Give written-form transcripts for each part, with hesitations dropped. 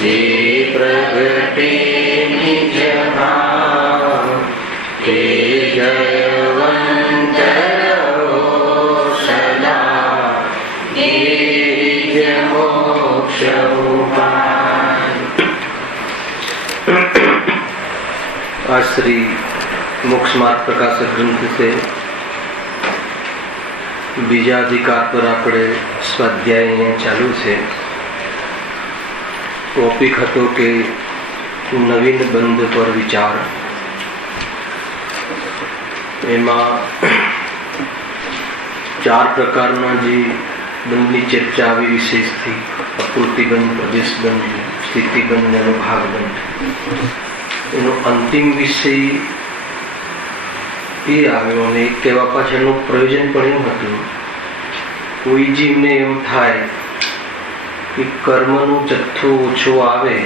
જે પ્રગટે નિજ ભાવ તે જયવંત રહો સદા એ જ મોક્ષ ઉપાય। आज श्री मोक्ष मार्ग प्रकाशक ग्रंथ से बीजा अधिकार पर આપણે સ્વાધ્યાય ચાલુ છે। ટોપિક હતો કે નવીન બંધ પર વિચાર। એમાં 4 પ્રકારના જે બંધની ચર્ચા આવી વિશેષ થી પ્રકૃતિ બંધ, પ્રદેશ બંધ, સ્થિતિ બંધ અને ભાગ બંધ। એનો અંતિમ વિષય એ આવ્યો અને કહેવા પાછળનું પ્રયોજન પણ એમ હતું, કોઈ જીવને એમ થાય કે કર્મનો જથ્થો ઓછો આવે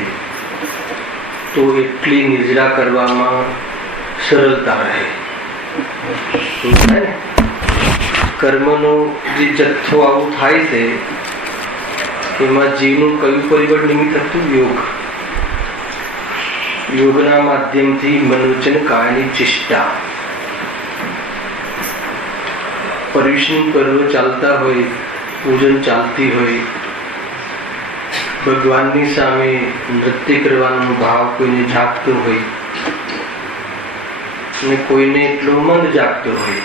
તો એટલી નિદ્રા કરવામાં સરળતા રહે। કર્મનો જે જથ્થો આવું થાય છે એમાં જીવનું કયું પરિબળ નિમિત્ત હતું? યોગ। યોગના માધ્યમથી મનોવચન કાયની ચેષ્ટા, પર્યુષણ પર્વ ચાલતા હોય, પૂજન ચાલતી હોય, ભગવાનની સામે નૃત્ય કરવાનો ભાવ કોઈને જાગતો હોય અને કોઈને એટલો મંદ જાગતો હોય,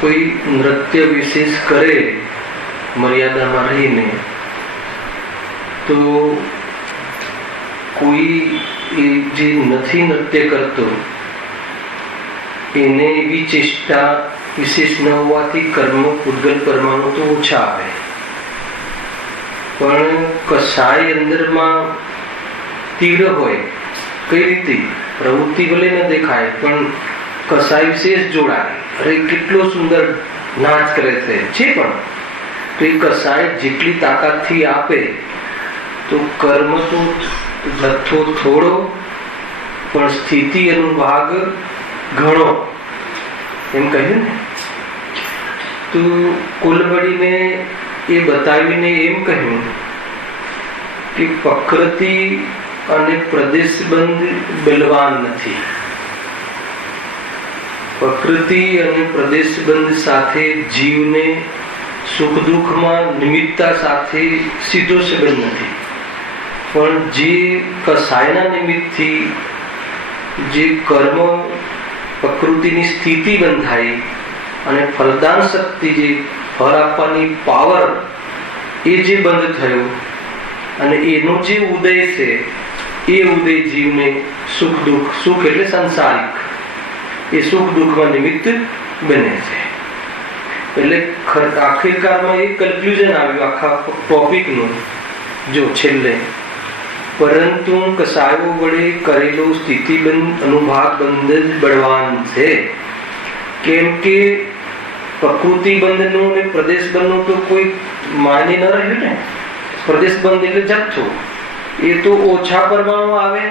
કોઈ નૃત્ય વિશેષ કરે મર્યાદામાં રહીને, તો કોઈ જે નથી નૃત્ય કરતો એને એવી ચેષ્ટા વિશેષ ન હોવાથી કર્મ પૂતગલ પરમાણુ તો ઓછા આવે, પણ કસાય અંદરમાં તીવ્ર હોય। કઈ રીતે? પ્રવૃત્તિ ભલે ન દેખાય પણ કસાય વિશેષ જોડાય। અરે કેટલો સુંદર નાચ કરે છે પણ તો એ કસાય જેટલી તાકાતથી આપે તો કર્મ તો જથ્થો થોડો પણ સ્થિતિ અનુભાગ ઘણો, એમ કહ્યું ને। તો કુલ મળીને એ બતાવીને એમ કહ્યું કે પ્રકૃતિ અને પ્રદેશ બંધ બલવાન નથી। પ્રકૃતિ અને પ્રદેશ બંધ સાથે જીવને સુખ દુઃખમાં નિમિત્તતા સાથે સીધો સંબંધ નથી, પણ જે કસાયના નિમિત્તથી જે કર્મ પ્રકૃતિની સ્થિતિ બંધાઈ અને ફલદાન શક્તિ, જે ફળ આપવાની પાવર, એ જે બંધ થયો અને એનો જે ઉદય છે એ ઉદય જીવને સુખ દુઃખ, સુખ એટલે સંસારિક, એ સુખ દુઃખમાં નિમિત્ત બને છે। એટલે આખિરકારમાં એક કન્ક્લુઝન આવ્યું આખા ટોપિકનું, જો છેલ્લે પરંતુ કસાયો વડે કરેલો સ્થિતિબંધ અનુભાગ બંધ જ બળવાન છે। કેમ કે પ્રકૃતિ બંધનું અને પ્રદેશ બંધનું તો કોઈ માની ન રહ્યું ને। પ્રદેશ બંધ એટલે જથ્થો, એ તો ઓછા પરમાણુ આવે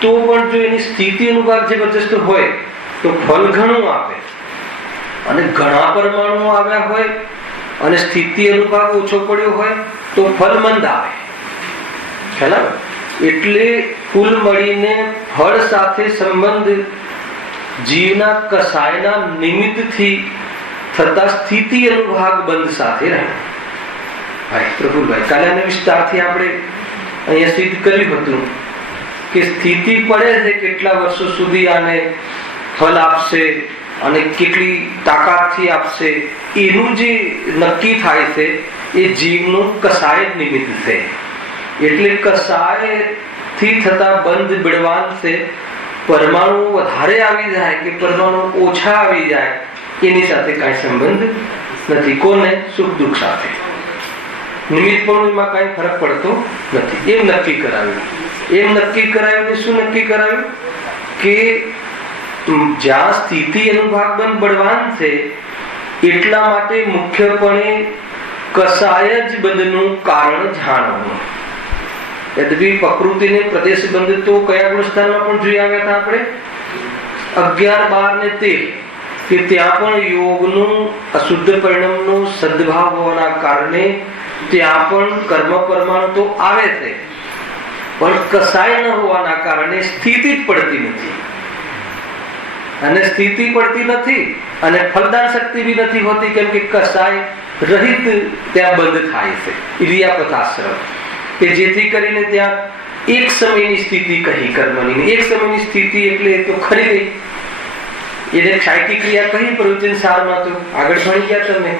તો પણ જો એની સ્થિતિ અનુભાગ જબરજસ્ત હોય તો ફલ ઘણું આપે, અને ઘણા પરમાણુ આવ્યા હોય અને સ્થિતિ અનુભાગ ઓછો પડ્યો હોય તો ફલ મંદ આવે। એટલે કુલ મળીને ફળ સાથે સંબંધ જીવના કસાયના નિમિત્તથી થતા સ્થિતિ અનુભાગ બંધ સાથે રહે। ભાઈ પ્રફુલભાઈ, કાલે આને વિસ્તારથી આપણે અહીંયા સિદ્ધ કર્યું હતું કે સ્થિતિ પડે છે કેટલા વર્ષો સુધી આને ફલ આપશે અને કેટલી તાકાતથી આપશે, એનું જે નક્કી થાય છે એ જીવનું કસાય નિમિત્ત છે। એટલે કસાય થી થતા બંધ બળવાન છે। પરમાણુ વધારે આવી જાય કે પરમાણુ ઓછા આવી જાય એની સાથે કઈ સંબંધ નથી। કોને? સુખ દુઃખ સાથે નિમિત્ત પણ એમાં કઈ ફરક પડતો નથી। એમ નક્કી કરાવ્યું। એમ નક્કી કરાવ્યું શું નક્કી કરાવ્યું? કે જ્યાં સ્થિતિ અનુભાગ બંધ બળવાન છે એટલા માટે મુખ્યપણે કસાય જ બંધનું કારણ જાણવું। યદ્યપિ પ્રકૃતિને પ્રદેશ બંધ તો કયા ગુણસ્થાનમાં પણ જોઈ આવ્યા હતા આપણે 11, 12 ને 13 કે ત્યાં પણ યોગનું અશુદ્ધ પરિણામનો સદભાવ હોવાના કારણે ત્યાં પણ કર્મ પરમાણુ તો આવે છે, પણ કસાય ન હોવાના કારણે સ્થિતિ જ પડતી નથી. અને સ્થિતિ પડતી નથી અને ફલદાન શક્તિ બી નથી હોતી, કેમ કે કસાય રહિત ત્યાં બંધ થાય છે. ઇરિયાપત આશ્રમ કે જેથી કરીને ત્યાં એક સમયની સ્થિતિ કહી કર્મની. એક સમયની સ્થિતિ એટલે તો ખરી ગઈ. એને ક્ષાયકી ક્રિયા કહી પ્રવચન સારમાં, તો આગળ ભણી ગયા તમે.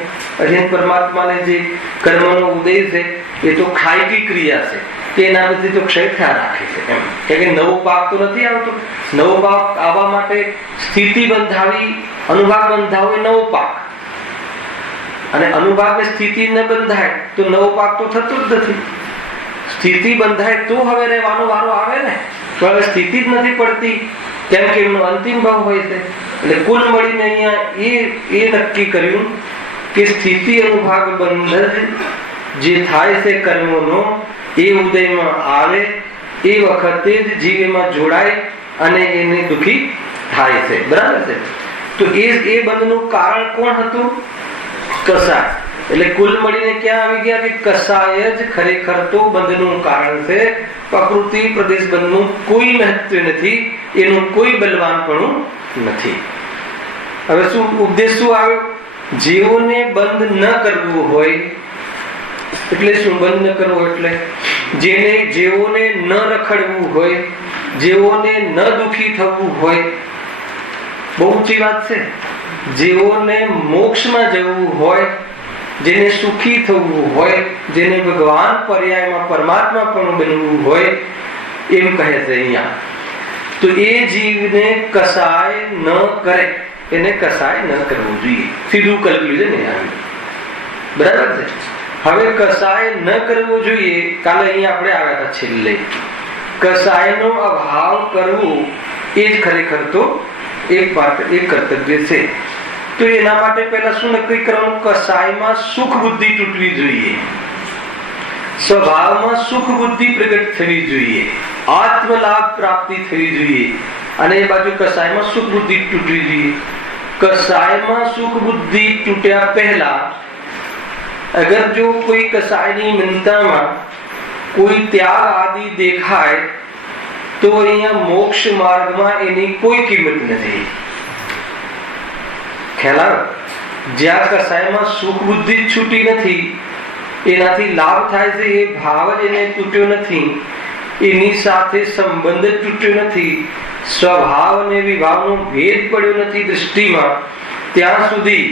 અર્જુન પરમાત્માને જે કર્મનો ઉદય છે એ તો ક્ષાયકી ક્રિયા છે કે એના પછી તો ક્ષય થયા રાખે છે. કે નવો પાક તો નથી આવતો. નવો પાક આવવા માટે સ્થિતિ બંધાવી, અનુભાગ બંધાવો એ નવો પાક. અને અનુભાગ સ્થિતિ ન બંધાય તો નવો પાક તો થતો જ નથી. સ્થિતિ બંધાય તો હવે રહેવાનો વારો આવે ને. તો હવે સ્થિતિ જ નથી પડતી, કેમ કે એમનો અંતિમ ભાવ હોય છે. એટલે કુલ મળીને અહીંયા એ નક્કી કર્યું કે સ્થિતિ અનુભાગ બંધ જે થાય છે કર્મોનો, એ ઉદયમાં આવે એ વખતે જ જીવ એમાં જોડાય અને એને દુઃખી થાય છે. બરાબર છે. તો એ બંધનું કારણ કોણ હતું? કસાય. એટલે કુલ મળીને ક્યાં આવી ગયા કે કસાય જ ખરેખર તો બંધનું કારણ છે. પ્રકૃતિ પ્રદેશ બંધનું કોઈ મહત્વ નથી, એનું કોઈ બલવાનપણું નથી. હવે શું ઉપદેશ શું આવ્યો? જીવોને બંધ ન કરવું હોય એટલે શું? બંધ ન કરવું એટલે જેઓને ન રખડવું હોય, જેઓને ન દુઃખી થવું હોય. બહુ ઊંચી વાત છે. જેઓને મોક્ષમાં જવું હોય, જેને સુખી થવું હોય, જેને ભગવાન પર્યાયમાં પરમાત્મા પણ બનવું હોય, એમ કહે છે અહીંયા. તો એ જીવને કસાય ન કરે, એને કસાય ન કરવું જોઈએ. સીધું કલ્પ્યું છે ને આવી. બરાબર છે. હવે કસાય ન કરવું જોઈએ. કાલે અહીંયા આપણે આવ્યા હતા છેલ્લે. કસાયનો અભાવ કરવો એ જ ખરેખર તો એક કર્તવ્ય છે. તો એના માટે પહેલા શું નક્કી કરવાનું? કસાયમાં સુખ બુદ્ધિ તૂટવી જોઈએ, સ્વભાવમાં સુખ બુદ્ધિ પ્રગટ થવી જોઈએ, આત્મલાભ પ્રાપ્તિ થવી જોઈએ. અને એ બાજુ કસાયમાં સુખ બુદ્ધિ તૂટવી જોઈએ. કસાયમાં સુખ બુદ્ધિ તૂટ્યા પહેલા અગર જો કોઈ કસાયની મંતામાં કોઈ ત્યાગ આદિ દેખાય તો અહીંયા મોક્ષ માર્ગમાં એની કોઈ કિંમત નથી. ખ્યાલ? જ્યાં કસાયમાં સુખ બુદ્ધિ છૂટી નથી, એનાથી લાભ થાય છે એ ભાવ જ એને તૂટ્યો નથી, એની સાથે સંબંધ તૂટ્યો નથી, સ્વભાવ અને વિભાવનો ભેદ પડ્યો નથી દૃષ્ટિમાં, ત્યાં સુધી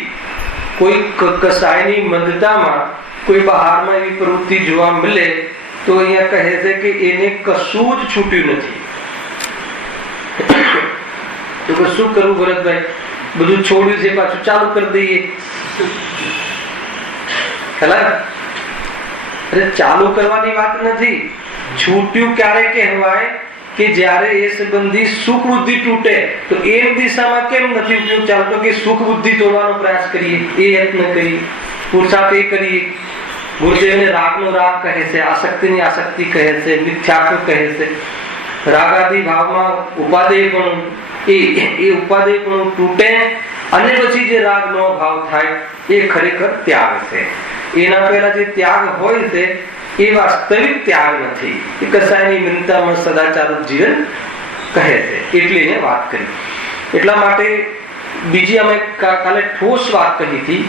કોઈ કસાયની મંદતામાં કોઈ બહારમાં એવી પ્રવૃત્તિ જોવા મળે તો અહીંયા કહે છે કે એને કશું જ છૂટ્યું નથી. તો શું કરવું ભરતભાઈ? બધું છોડ્યું છે, પાછું ચાલુ કરી દઈએ. અરે ચાલુ કરવાની વાત નથી. છૂટ્યું ક્યારે કહેવાય? કે જ્યારે એ સંબંધી સુખ બુદ્ધિ તૂટે તો એક દિશામાં કેમ નથી ઉપયોગ ચાલતો કે સુખ બુદ્ધિ તોડવાનો પ્રયાસ કરીએ, એ યત્ન કરીએ, પુરુષાર્થ એ કરીએ. ગુરુદેવને રાગનો રાગ કહે છે, આસક્તિની આસક્તિ કહે છે, મિથ્યાત્વ કહે છે. રાગાદી ભાવમાં ઉપાદેય પણ એ ઉપાદેય પણ તૂટે અને પછી જે રાગનો ભાવ થાય એ ખરેખર ત્યાગ છે. એના પહેલા જે ત્યાગ હોય છે એ વાસ્તવિક ત્યાગ નથી. એ કસાયની મિનતામાં સદાચાર જીવન કહે છે. એટલે એને વાત કરી. એટલા માટે બીજી અમે કાલે ઠોસ વાત કહી હતી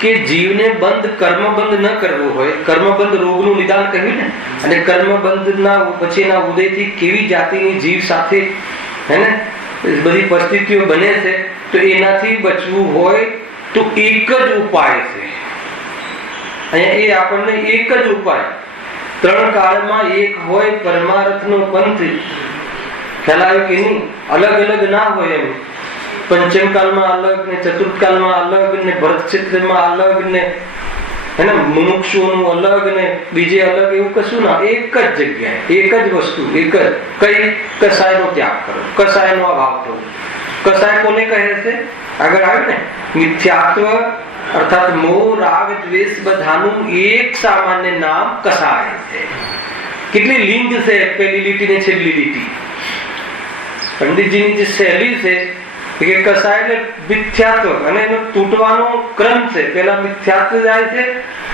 કે જીવને બંધ કર્મબંધ ન કરવો હોય. કર્મબંધ રોગનું નિદાન કહ્યું ને. અને કર્મબંધના પછીના ઉદયથી કેવી જાતિની જીવ સાથે હે ને બધી પરિસ્થિતિઓ બને છે, તો એનાથી બચવું હોય તો એક જ ઉપાય છે. અહીંયા એ આપણને એક જ ઉપાય, ત્રણ કાળમાં એક હોય પરમાર્થનો પંથ. ખ્યાલ આવ્યો કે નહીં? અલગ અલગ ના હોય એમ. પંચમ કાળમાં અલગ ને, ચતુર્થ કાળમાં અલગ ને, ભરત ક્ષેત્રમાં અલગ ને, હે ને મુમુક્ષુનું અલગ ને બીજે અલગ, એવું કશું ના. એક જ જગ્યાએ એક જ વસ્તુ, એક જ. કઈ? કસાયનો ત્યાગ કરો, કસાયનો અભાવ થવો. કસાય કોને કહે છે? આગળ આવ્યું ને, મિથ્યાત્વ અર્થાત મોહ રાગ દ્વેષ બધાનું એક સામાન્ય નામ કસાય છે. કેટલી લિંક છે પહેલી લીટી ને છેલ્લી લીટી. પંડિતજીની જે શૈલી છે કે કસાય એટલે મિથ્યાત્વ અને એનો તૂટવાનો ક્રમ છે. પેલા મિથ્યાત્વ જાય છે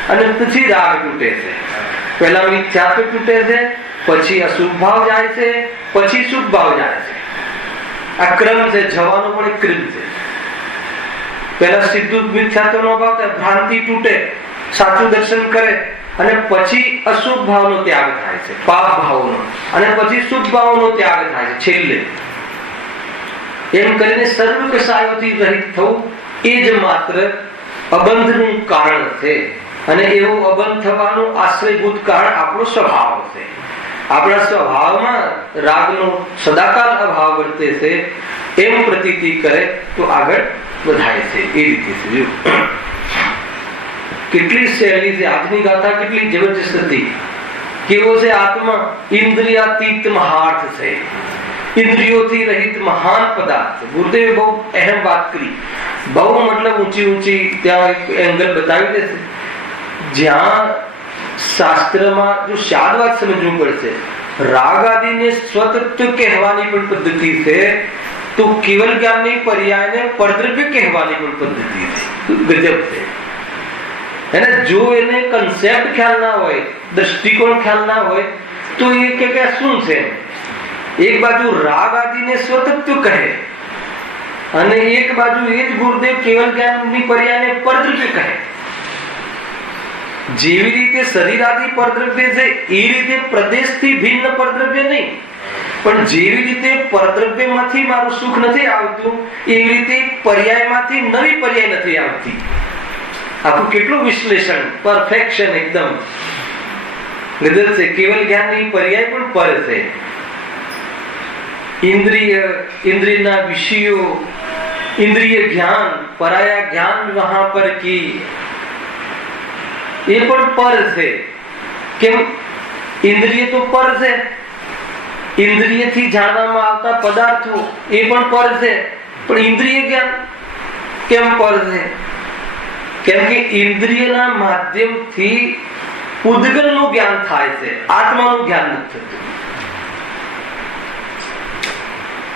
અને પછી રાગ તૂટે છે. પેલા મિથ્યાત્વ તૂટે છે, પછી અશુભ ભાવ જાય છે, પછી શુભ ભાવ જાય છે. આ ક્રમ છે, જવાનો પણ એક ક્રમ છે. પેલા સીધું મિથ્યાત્વ નો ભાવ થાય, ભ્રાંતિ તૂટે, સાચું દર્શન કરે અને પછી અશુભ ભાવનો ત્યાગ થાય છે, પાપ ભાવનો, અને પછી શુભ ભાવનો ત્યાગ થાય છે છેલ્લે. એમ કરીને સર્વ કસાયોથી રહિત થવું એ જ માત્ર અબંધનું કારણ છે. અને એવું અબંધ થવાનું આશ્રયભૂત કારણ આપણો સ્વભાવ છે. આપણા સ્વભાવમાં રાગનો સદાકાળ અભાવ વર્તે છે એમ પ્રતીતિ કરે તો આગળ વધાય છે. એ રીતે છે. કેટલી સહેલી છે આજની ગાથા, કેટલી જબરજસ્ત હતી. કેવો છે આત્મા? ઇન્દ્રિયાતીત મહાર્થ છે, ઇન્દ્રિયોથી રહિત મહાન પદાર્થ. ગુરુદેવે બહુ અહેમ વાત કરી, બહુ મતલબ ઊંચી ત્યાં એક એંગલ બતાવી દેશે. જ્યાં શાસ્ત્રમાં જો શાદ વાત સમજવું પડશે, રાગ આદિને સ્વતત્વ કહેવાની પણ પદ્ધતિ છે, તો કેવલ જ્ઞાનની પર્યાયને પરદ્રવ્ય કહેવાની પણ પદ્ધતિ છે. ગજબ છે. એને જો એને કન્સેપ્ટ ખ્યાલ ના હોય, દ્રષ્ટિકોણ ખ્યાલ ના હોય તો એ કે શું છે? એક બાજુ રાગ આદિને સ્વતત્વ કહે અને એક બાજુ એ જ ગુરુદેવ કેવલ જ્ઞાનની પર્યાયને પરદ્રવ્ય કહે. જેવી રીતે શરીર આદિ પરદ્રવ્ય છે એ રીતે પ્રદેશથી ભિન્ન પરદ્રવ્ય નહીં, પણ જેવી રીતે પરદ્રવ્યમાંથી મારું સુખ નથી આવતું એવી રીતે પર્યાયમાંથી નવી પર્યાય નથી આવતી. આખું કેટલું વિશ્લેષણ, પરફેક્શન એકદમ ગજબ છે. કેવલ જ્ઞાનની પર્યાય પણ પર છે. इंद्रियना विषयों, इंद्रिय ज्ञान, पराया ज्ञान वहां पर की ये पण पर છે. કેમ? ઇન્દ્રિય તો પર છે, ઇન્દ્રિયથી જાણવામાં આવતા પદાર્થો એ પણ પર છે, પણ ઇન્દ્રિય જ્ઞાન કેમ પર છે? કેમ કે ઇન્દ્રિયના માધ્યમથી ઉદ્ગલનું જ્ઞાન થાય છે, આત્માનું જ્ઞાન નથી થતું.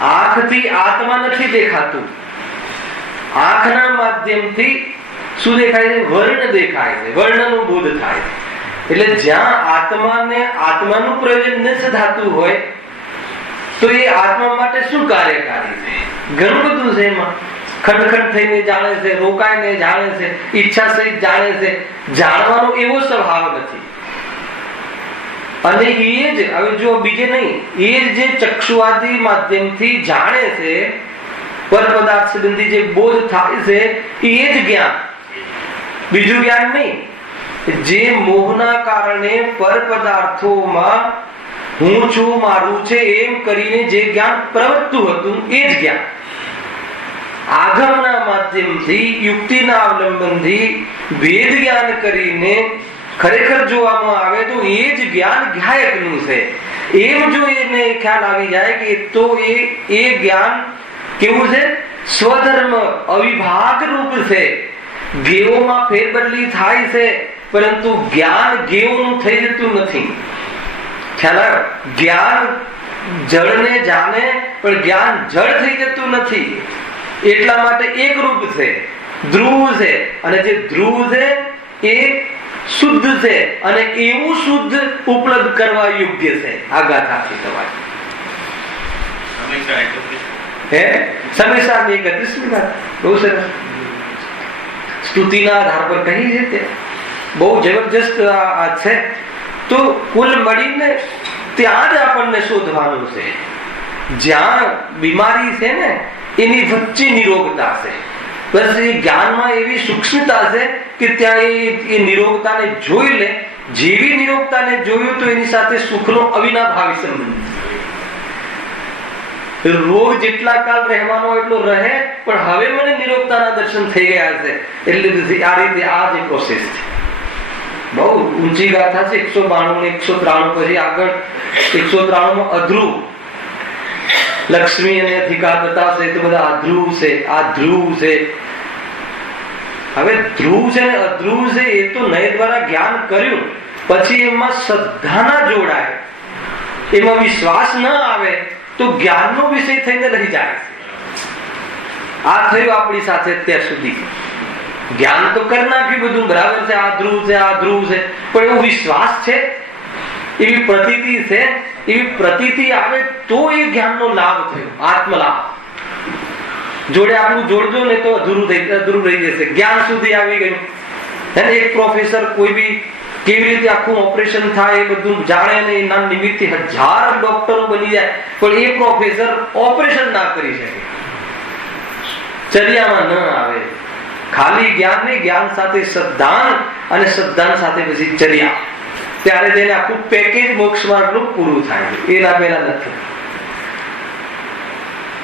આંખથી આત્મા નથી દેખાતું, આંખના માધ્યમથી શું દેખાય છે? વર્ણ દેખાય છે, વર્ણનું બોધ થાય છે. એટલે જ્યાં આત્માને આત્માનું પ્રયોજન ન થતું હોય તો એ આત્મા માટે શું કાર્યકારી છે? ઘણું બધું છે એમાં. ખંડ થઈને જાણે છે, રોકાઈને જાણે છે, ઈચ્છા સહિત જાણે છે. જાણવાનો એવો સ્વભાવ નથી. અને એ જ હવે જો બીજે નહીં, એ જે ચક્ષુઆદિ માધ્યમથી જાણે છે, પર પદાર્થ સંબંધી જે બોધ થાય છે એ જ જ્ઞાન, બીજું જ્ઞાન નહીં. જે મોહના કારણે પર પદાર્થોમાં હું છું, મારું છે એમ કરીને જે જ્ઞાન પ્રવર્તતું હતું એ જ જ્ઞાન. આગમના માધ્યમથી, યુક્તિના અવલંબનથી વેદ જ્ઞાન કરીને ખરેખર જોવામાં આવે તો એ જ જ્ઞાન જ્ઞાયકનું છે. એમ જો એને ખ્યાલ આવી જાય કે તો એ જ્ઞાન કેવું છે? સ્વધર્મ અવિભાગ રૂપ છે. ગેવોમાં ફેરબદલી થાય છે, પરંતુ જ્ઞાન ગેવનું થઈ જતું નથી. ખ્યાલ આવ્યો? જ્ઞાન જળને જાણે પણ જ્ઞાન જળ થઈ જતું નથી. એટલા માટે એક રૂપ છે, ધ્રુવ છે. અને જે ધ્રુવ છે એ શુદ્ધ છે, અને એવું શુદ્ધ ઉપલબ્ધ કરવા યોગ્ય છે. આ ગાથાથી તમારે સમયસારની એક હતી બહુ સરસ સ્તુતિના આધાર પર કહી છે તે બહુ જબરજસ્ત આ છે. તો કુલ મળીને ત્યાં જ આપણને શોધવાનું છે. જ્યાં બીમારી છે ને એની વચ્ચે નિરોગતા છે. બસ એ જ્ઞાનમાં એવી સૂક્ષ્મતા છે કે ત્યાં એ નિરોગતાને જોઈ લે. જેવી નિરોગતાને જોયું તો એની સાથે સુખનો અવિનાભાવી સંબંધ. રોગ જેટલા કાલ રહેવાનો એટલો રહે, પણ હવે મને નિરોગતાના દર્શન થઈ ગયા છે. એટલે આ રીતે આ જે પ્રોસેસ છે. બહુ ઊંચી ગાથા છે. 192 ને 193 પછી આગળ 193 માં અધ્રુવ લક્ષ્મી અને અધિકાર બતાવશે તો બધા અધ્રુવ છે, આ ધ્રુવ છે. હવે ધ્રુવ છે ને અધ્રુવ છે એ તો નય દ્વારા જ્ઞાન કર્યું પછી એમાં શ્રદ્ધા ના જોડાય, એમાં વિશ્વાસ ન આવે તો જ્ઞાનનો વિષય થઈને રહી જાય છે. આ થયું આપણી સાથે અત્યાર સુધી. જ્ઞાન તો કરી નાખ્યું બધું બરાબર છે, આ ધ્રુવ છે, આ ધ્રુવ છે, પણ એવો વિશ્વાસ છે, એવી પ્રતીતિ છે, એવી પ્રતીતિ આવે તો એ જ્ઞાનનો લાભ થયો, આત્મલાભ. જોડે આપણું જોડજો ને તો અધૂરું રહી જશે. જ્ઞાન સુધી આવી ગયું. એક પ્રોફેસર કોઈ બી કેવી રીતે આખું ઓપરેશન થાય એ બધું જાણે ને એના નિમિત્તે 1000 ડોક્ટરો બની જાય, પણ એ પ્રોફેસર ઓપરેશન ના કરી શકે, ચર્યામાં ન આવે. ખાલી જ્ઞાન ને જ્ઞાન સાથે શ્રદ્ધાન અને શ્રદ્ધાન સાથે પછી ચર્યા, ત્યારે તેને આખું પેકેજ મોક્ષ માર્ગનું પૂરું થાય. એના પહેલા નથી.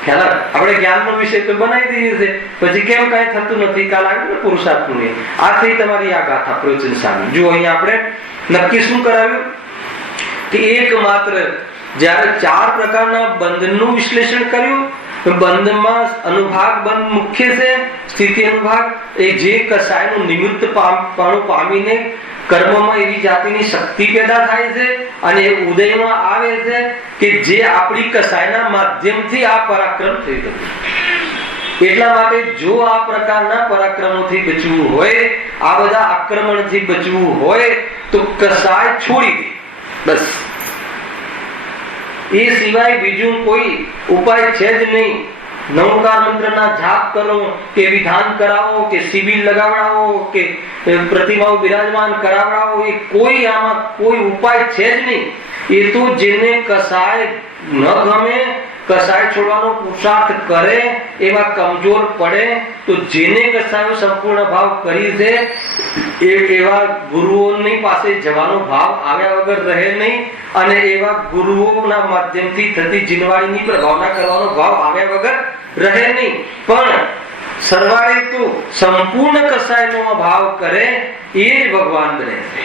ખ્યાલ આપણે જ્ઞાનનો વિષય તો બનાવી દઈએ છે, પછી કેમ કઈ થતું નથી? કાલ આવ્યું ને પુરુષાર્થનું. આ થઈ તમારી આ ગાથા પ્રવચન સામે. જો અહીંયા આપણે નક્કી શું કરાવ્યું કે એકમાત્ર જ્યારે 4 પ્રકારના બંધનનું વિશ્લેષણ કર્યું, બંધમાં અનુભાગ બંધ મુખ્ય છે, સ્થિતિ અનુભાગ, એ જે કસાયનું નિમિત્ત પામીને કર્મમાં એવી જાતિની શક્તિ પેદા થાય છે અને એ ઉદયમાં આવે છે કે જે આપણી કસાયના માધ્યમથી આ પરાક્રમ થઈ શકે. એટલા માટે જો આ પ્રકારના પરાક્રમોથી બચવું હોય, આ બધા આક્રમણથી બચવું હોય તો કસાય છોડી દે, બસ. એ સિવાય બીજું કોઈ ઉપાય છે જ નહીં. નમકાર મંત્રના જાપ કરો કે વિધાન કરાવો કે શિબિર લગાવડાવો કે પ્રતિમાઓ બિરાજમાન કરાવડાવો, એ કોઈ આમાં કોઈ ઉપાય છે જ નહીં. એ તો જેને કસાય ન ગમે, કસાય છોડવાનો પુરુષાર્થ કરે, એવા કમજોર પડે, તો જેને કસાયો સંપૂર્ણ ભાવ કરી છે એવા ગુરુઓની પાસે જવાનો ભાવ આવ્યા વગર રહે નહીં, અને એવા ગુરુઓના માધ્યમથી થતી જીનવાણીની પ્રભાવના કરવાનો ભાવ આવ્યા વગર રહે નહીં. પણ સરવાળે તો સંપૂર્ણ કસાયનો ભાવ કરે એ જ ભગવાન બને છે.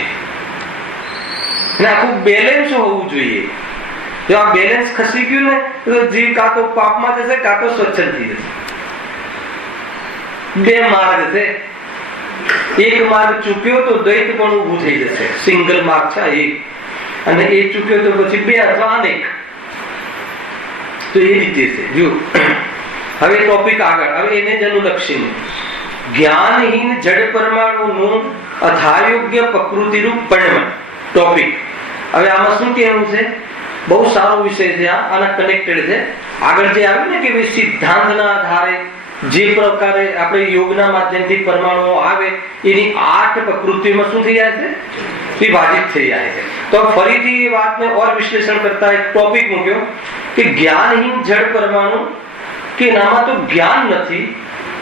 આખું બેલેન્સ હોવું જોઈએ. જો આ બેલેન્સ ખસી ગયું ને તો જીવ કાં તો પાપમાં જશે કાં તો સ્વચ્છંદ થઈ જશે. બે માર્ગ છે. એક માર્ગ ચૂક્યો તો દ્વૈત પણ ઊભું થઈ જશે, સિંગલ માર્ગ છે એક, અને એ ચૂક્યો તો પછી 2 અથવા અનેક. તો એ રીતે છે. જો હવે ટોપિક આગળ, હવે એને જ અનુલક્ષીને જ્ઞાનહીન જડ પરમાણુનું અથાયોગ્ય પ્રકૃતિરૂપ પરિણામ ટોપિક. હવે આમાં શું કહેવું છે? બહુ સારો વિષય છે, આના કનેક્ટેડ છે. આગળ જે આવ્યું ને કે ભાઈ સિદ્ધાંતના આધારે જે પ્રકારે આપણે યોગના માધ્યમથી પરમાણુઓ આવે એની 8 પ્રકૃતિમાં શું થઈ જાય છે? વિભાજિત થઈ જાય છે. તો ફરીથી એ વાતને ઓર વિશ્લેષણ કરતા એક ટોપિક મૂક્યો કે જ્ઞાનહીન જડ પરમાણુ કે નામાં તો જ્ઞાન નથી,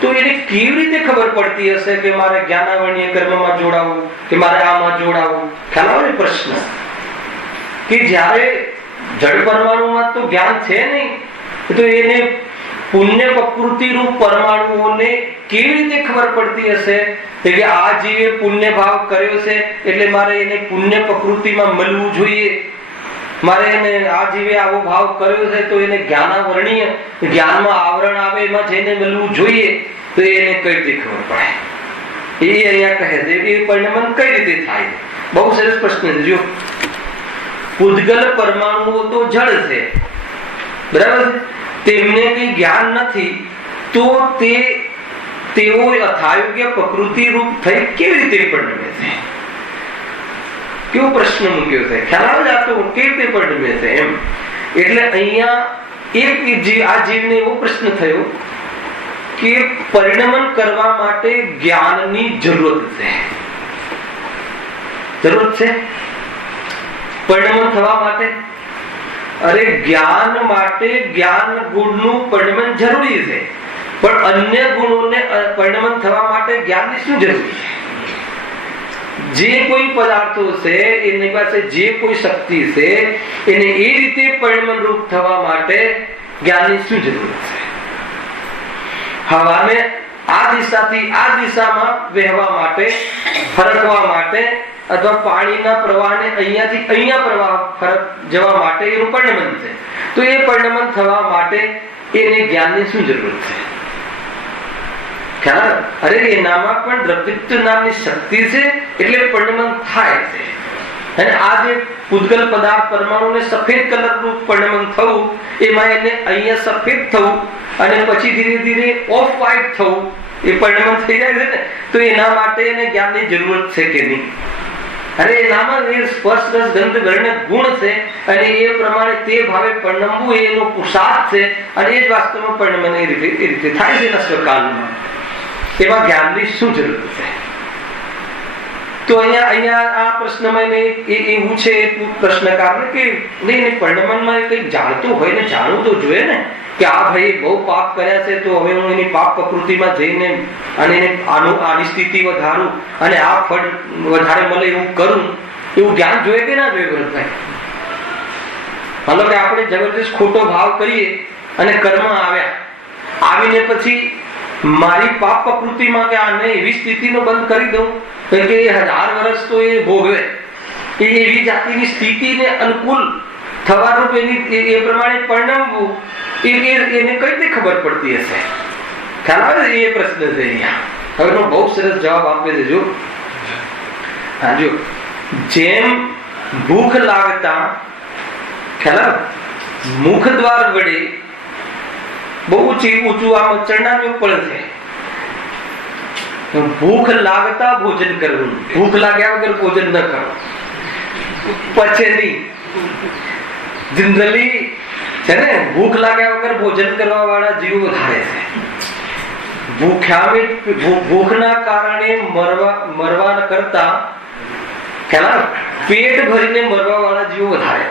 તો એને કેવી રીતે ખબર પડતી હશે કે મારે જ્ઞાનાવરણીય કર્મમાં જોડાવું કે મારે આમાં જોડાવું? ખ્યાલ આવે ને પ્રશ્ન કે જ્યારે જડ પરમાણુમાં તો જ્ઞાન છે નહીં, તો એને પુણ્ય પ્રકૃતિ રૂપ પરમાણુઓને કેવી રીતે ખબર પડતી હશે કે આ જીવે પુણ્ય ભાવ કર્યો છે એટલે મારે એને પુણ્ય પ્રકૃતિમાં મળવું જોઈએ, મારે એને આ જીવે આવો ભાવ કર્યો છે તો એને જ્ઞાનાવરણીય જ્ઞાનમાં આવરણ આવે એમાં જઈને મળવું જોઈએ, તો એને કઈ રીતે ખબર પડે? એ અહીંયા કહે છે એ પરિણામ કઈ રીતે થાય? બહુ સરસ પ્રશ્ન છે. જો પૂતગલ પરમાણુઓ તો જળ છે, બરાબર, તેમને કઈ જ્ઞાન નથી, તો તેઓ અથાયોગ્ય પ્રકૃતિ રૂપ થઈ કેવી રીતે પરિણમે છે? કેવો પ્રશ્ન મૂક્યો છે? ખ્યાલ આવે જ આપતો કેવી રીતે પરિણમે છે એમ. એટલે અહીંયા આ જીવને એવો પ્રશ્ન થયો કે પરિણમન કરવા માટે જ્ઞાનની જરૂરત છે. જરૂરત છે પરિણમન થવા માટે? અરે જ્ઞાન માટે જ્ઞાન ગુણનું પરિણમન જરૂરી છે, પણ અન્ય ગુણોને પરિણમન થવા માટે જ્ઞાનની શું જરૂરી છે? જે કોઈ પદાર્થો છે એની પાસે જે કોઈ શક્તિ છે એને એ રીતે પરિણમન રૂપ થવા માટે જ્ઞાનની શું જરૂર છે? હવાને આ દિશાથી આ દિશામાં વહેવા માટે, ફરકવા માટે, અથવા પાણીના પ્રવાહને અહીંયાથી અહીંયા પ્રવાહ ફરક જવા માટે એનું પરિણમન છે. તો એ પરિણમન થવા માટે એને જ્ઞાનની શું જરૂર છે? ખ્યાલ? અરે એનામાં પણ દ્રવ્યત્વ નામની શક્તિ છે એટલે પરિણમન થાય છે. અને આ જે પૂતગલ પદાર્થ પરમાણુને સફેદ કલરનું પરિણમન થવું, એમાં એને અહીંયા સફેદ થવું, અને પછી ધીરે ધીરે ઓફ વ્હાઇટ થવું એ પરિણામ થઈ જાય છે ને, તો એના માટે એને જ્ઞાનની જરૂરત છે કે નહીં? અરે એનામાં એ સ્પર્શ રસ ગંધ વર્ણ ગુણ છે અને એ પ્રમાણે તે ભાવે પરિણમવું એનો પુરુષાર્થ છે અને એ જ વાસ્તવમાં પરિણમન એ રીતે થાય છે એના સ્વકાલમાં. એવા જ્ઞાનની શું જરૂર છે? તો અહીંયા આ પ્રશ્નમાં એવું છે પ્રશ્નકારને કે નહીં, પરિણમનમાં કંઈક જાણતું હોય ને, જાણવું તો જોઈએ ને કે આ ભાઈ બહુ પાપ કર્યા છે, તો હવે હું એની પાપ પ્રકૃતિમાં જઈને અને એને આની સ્થિતિ વધારું અને આ ફળ વધારે મળે એવું કરું, એવું જ્ઞાન જોઈએ કે ના જોઈએ? ભરતભાઈ, માનો કે આપણે જબરજસ્ત ખોટો ભાવ કરીએ અને કર્મ આવીને પછી મારી પાપ પ્રકૃતિમાં કે આને એવી સ્થિતિનો બંધ કરી દઉં કે 1000 વર્ષ તો એ ભોગવે, એ એવી જાતિની સ્થિતિને અનુકૂળ થવાનું એ પ્રમાણે પરિણમવું, એને કઈ રીતે ખબર પડતી હશે? ખ્યાલ આવે છે? એ પ્રશ્ન છે અહીંયા. હવે બહુ સરસ જવાબ આપે છે. જો હા, જો જેમ ભૂખ લાગતા ખ્યાલ મુખ દ્વાર વડે બહુ ઊંચું આમ ચરણાનું પડે છે, ભૂખ લાગતા ભોજન કરવું, ભૂખ લાગ્યા વગર ભોજન ન કરવું. પચેની જનરલી છે ને, ભૂખ લાગ્યા વગર ભોજન કરવા વાળા જીવ વધારે છે. ભૂખના કારણે મરવા કરતા ખ્યાલ પેટ ભરીને મરવા વાળા જીવો વધારે,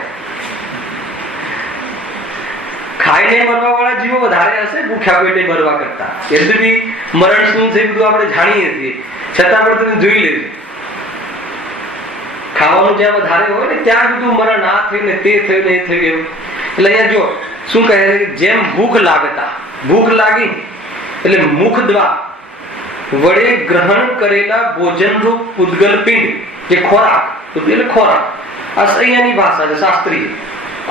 ખાઈને મરવા વાળા જીવો વધારે હશે ભૂખ્યા પેટે મરવા કરતા. યદ્યપી મરણ શું છે બધું આપણે જાણીએ છીએ, છતાં પણ તમે જોઈ લેજો, ખાવાનું જ્યાં વધારે હોય ને ત્યાં બધું મરણ આ થયું ને તે થયું ને એ થયું એવું. એટલે અહીંયા જો શું કહે છે, જેમ ભૂખ લાગતા, ભૂખ લાગી એટલે મુખ દ્વાર વડે ગ્રહણ કરેલા ભોજનરૂપ પૂદગલ પિંડ, જે ખોરાક એટલે ખોરાક, આ અહીંયાની ભાષા છે શાસ્ત્રીય.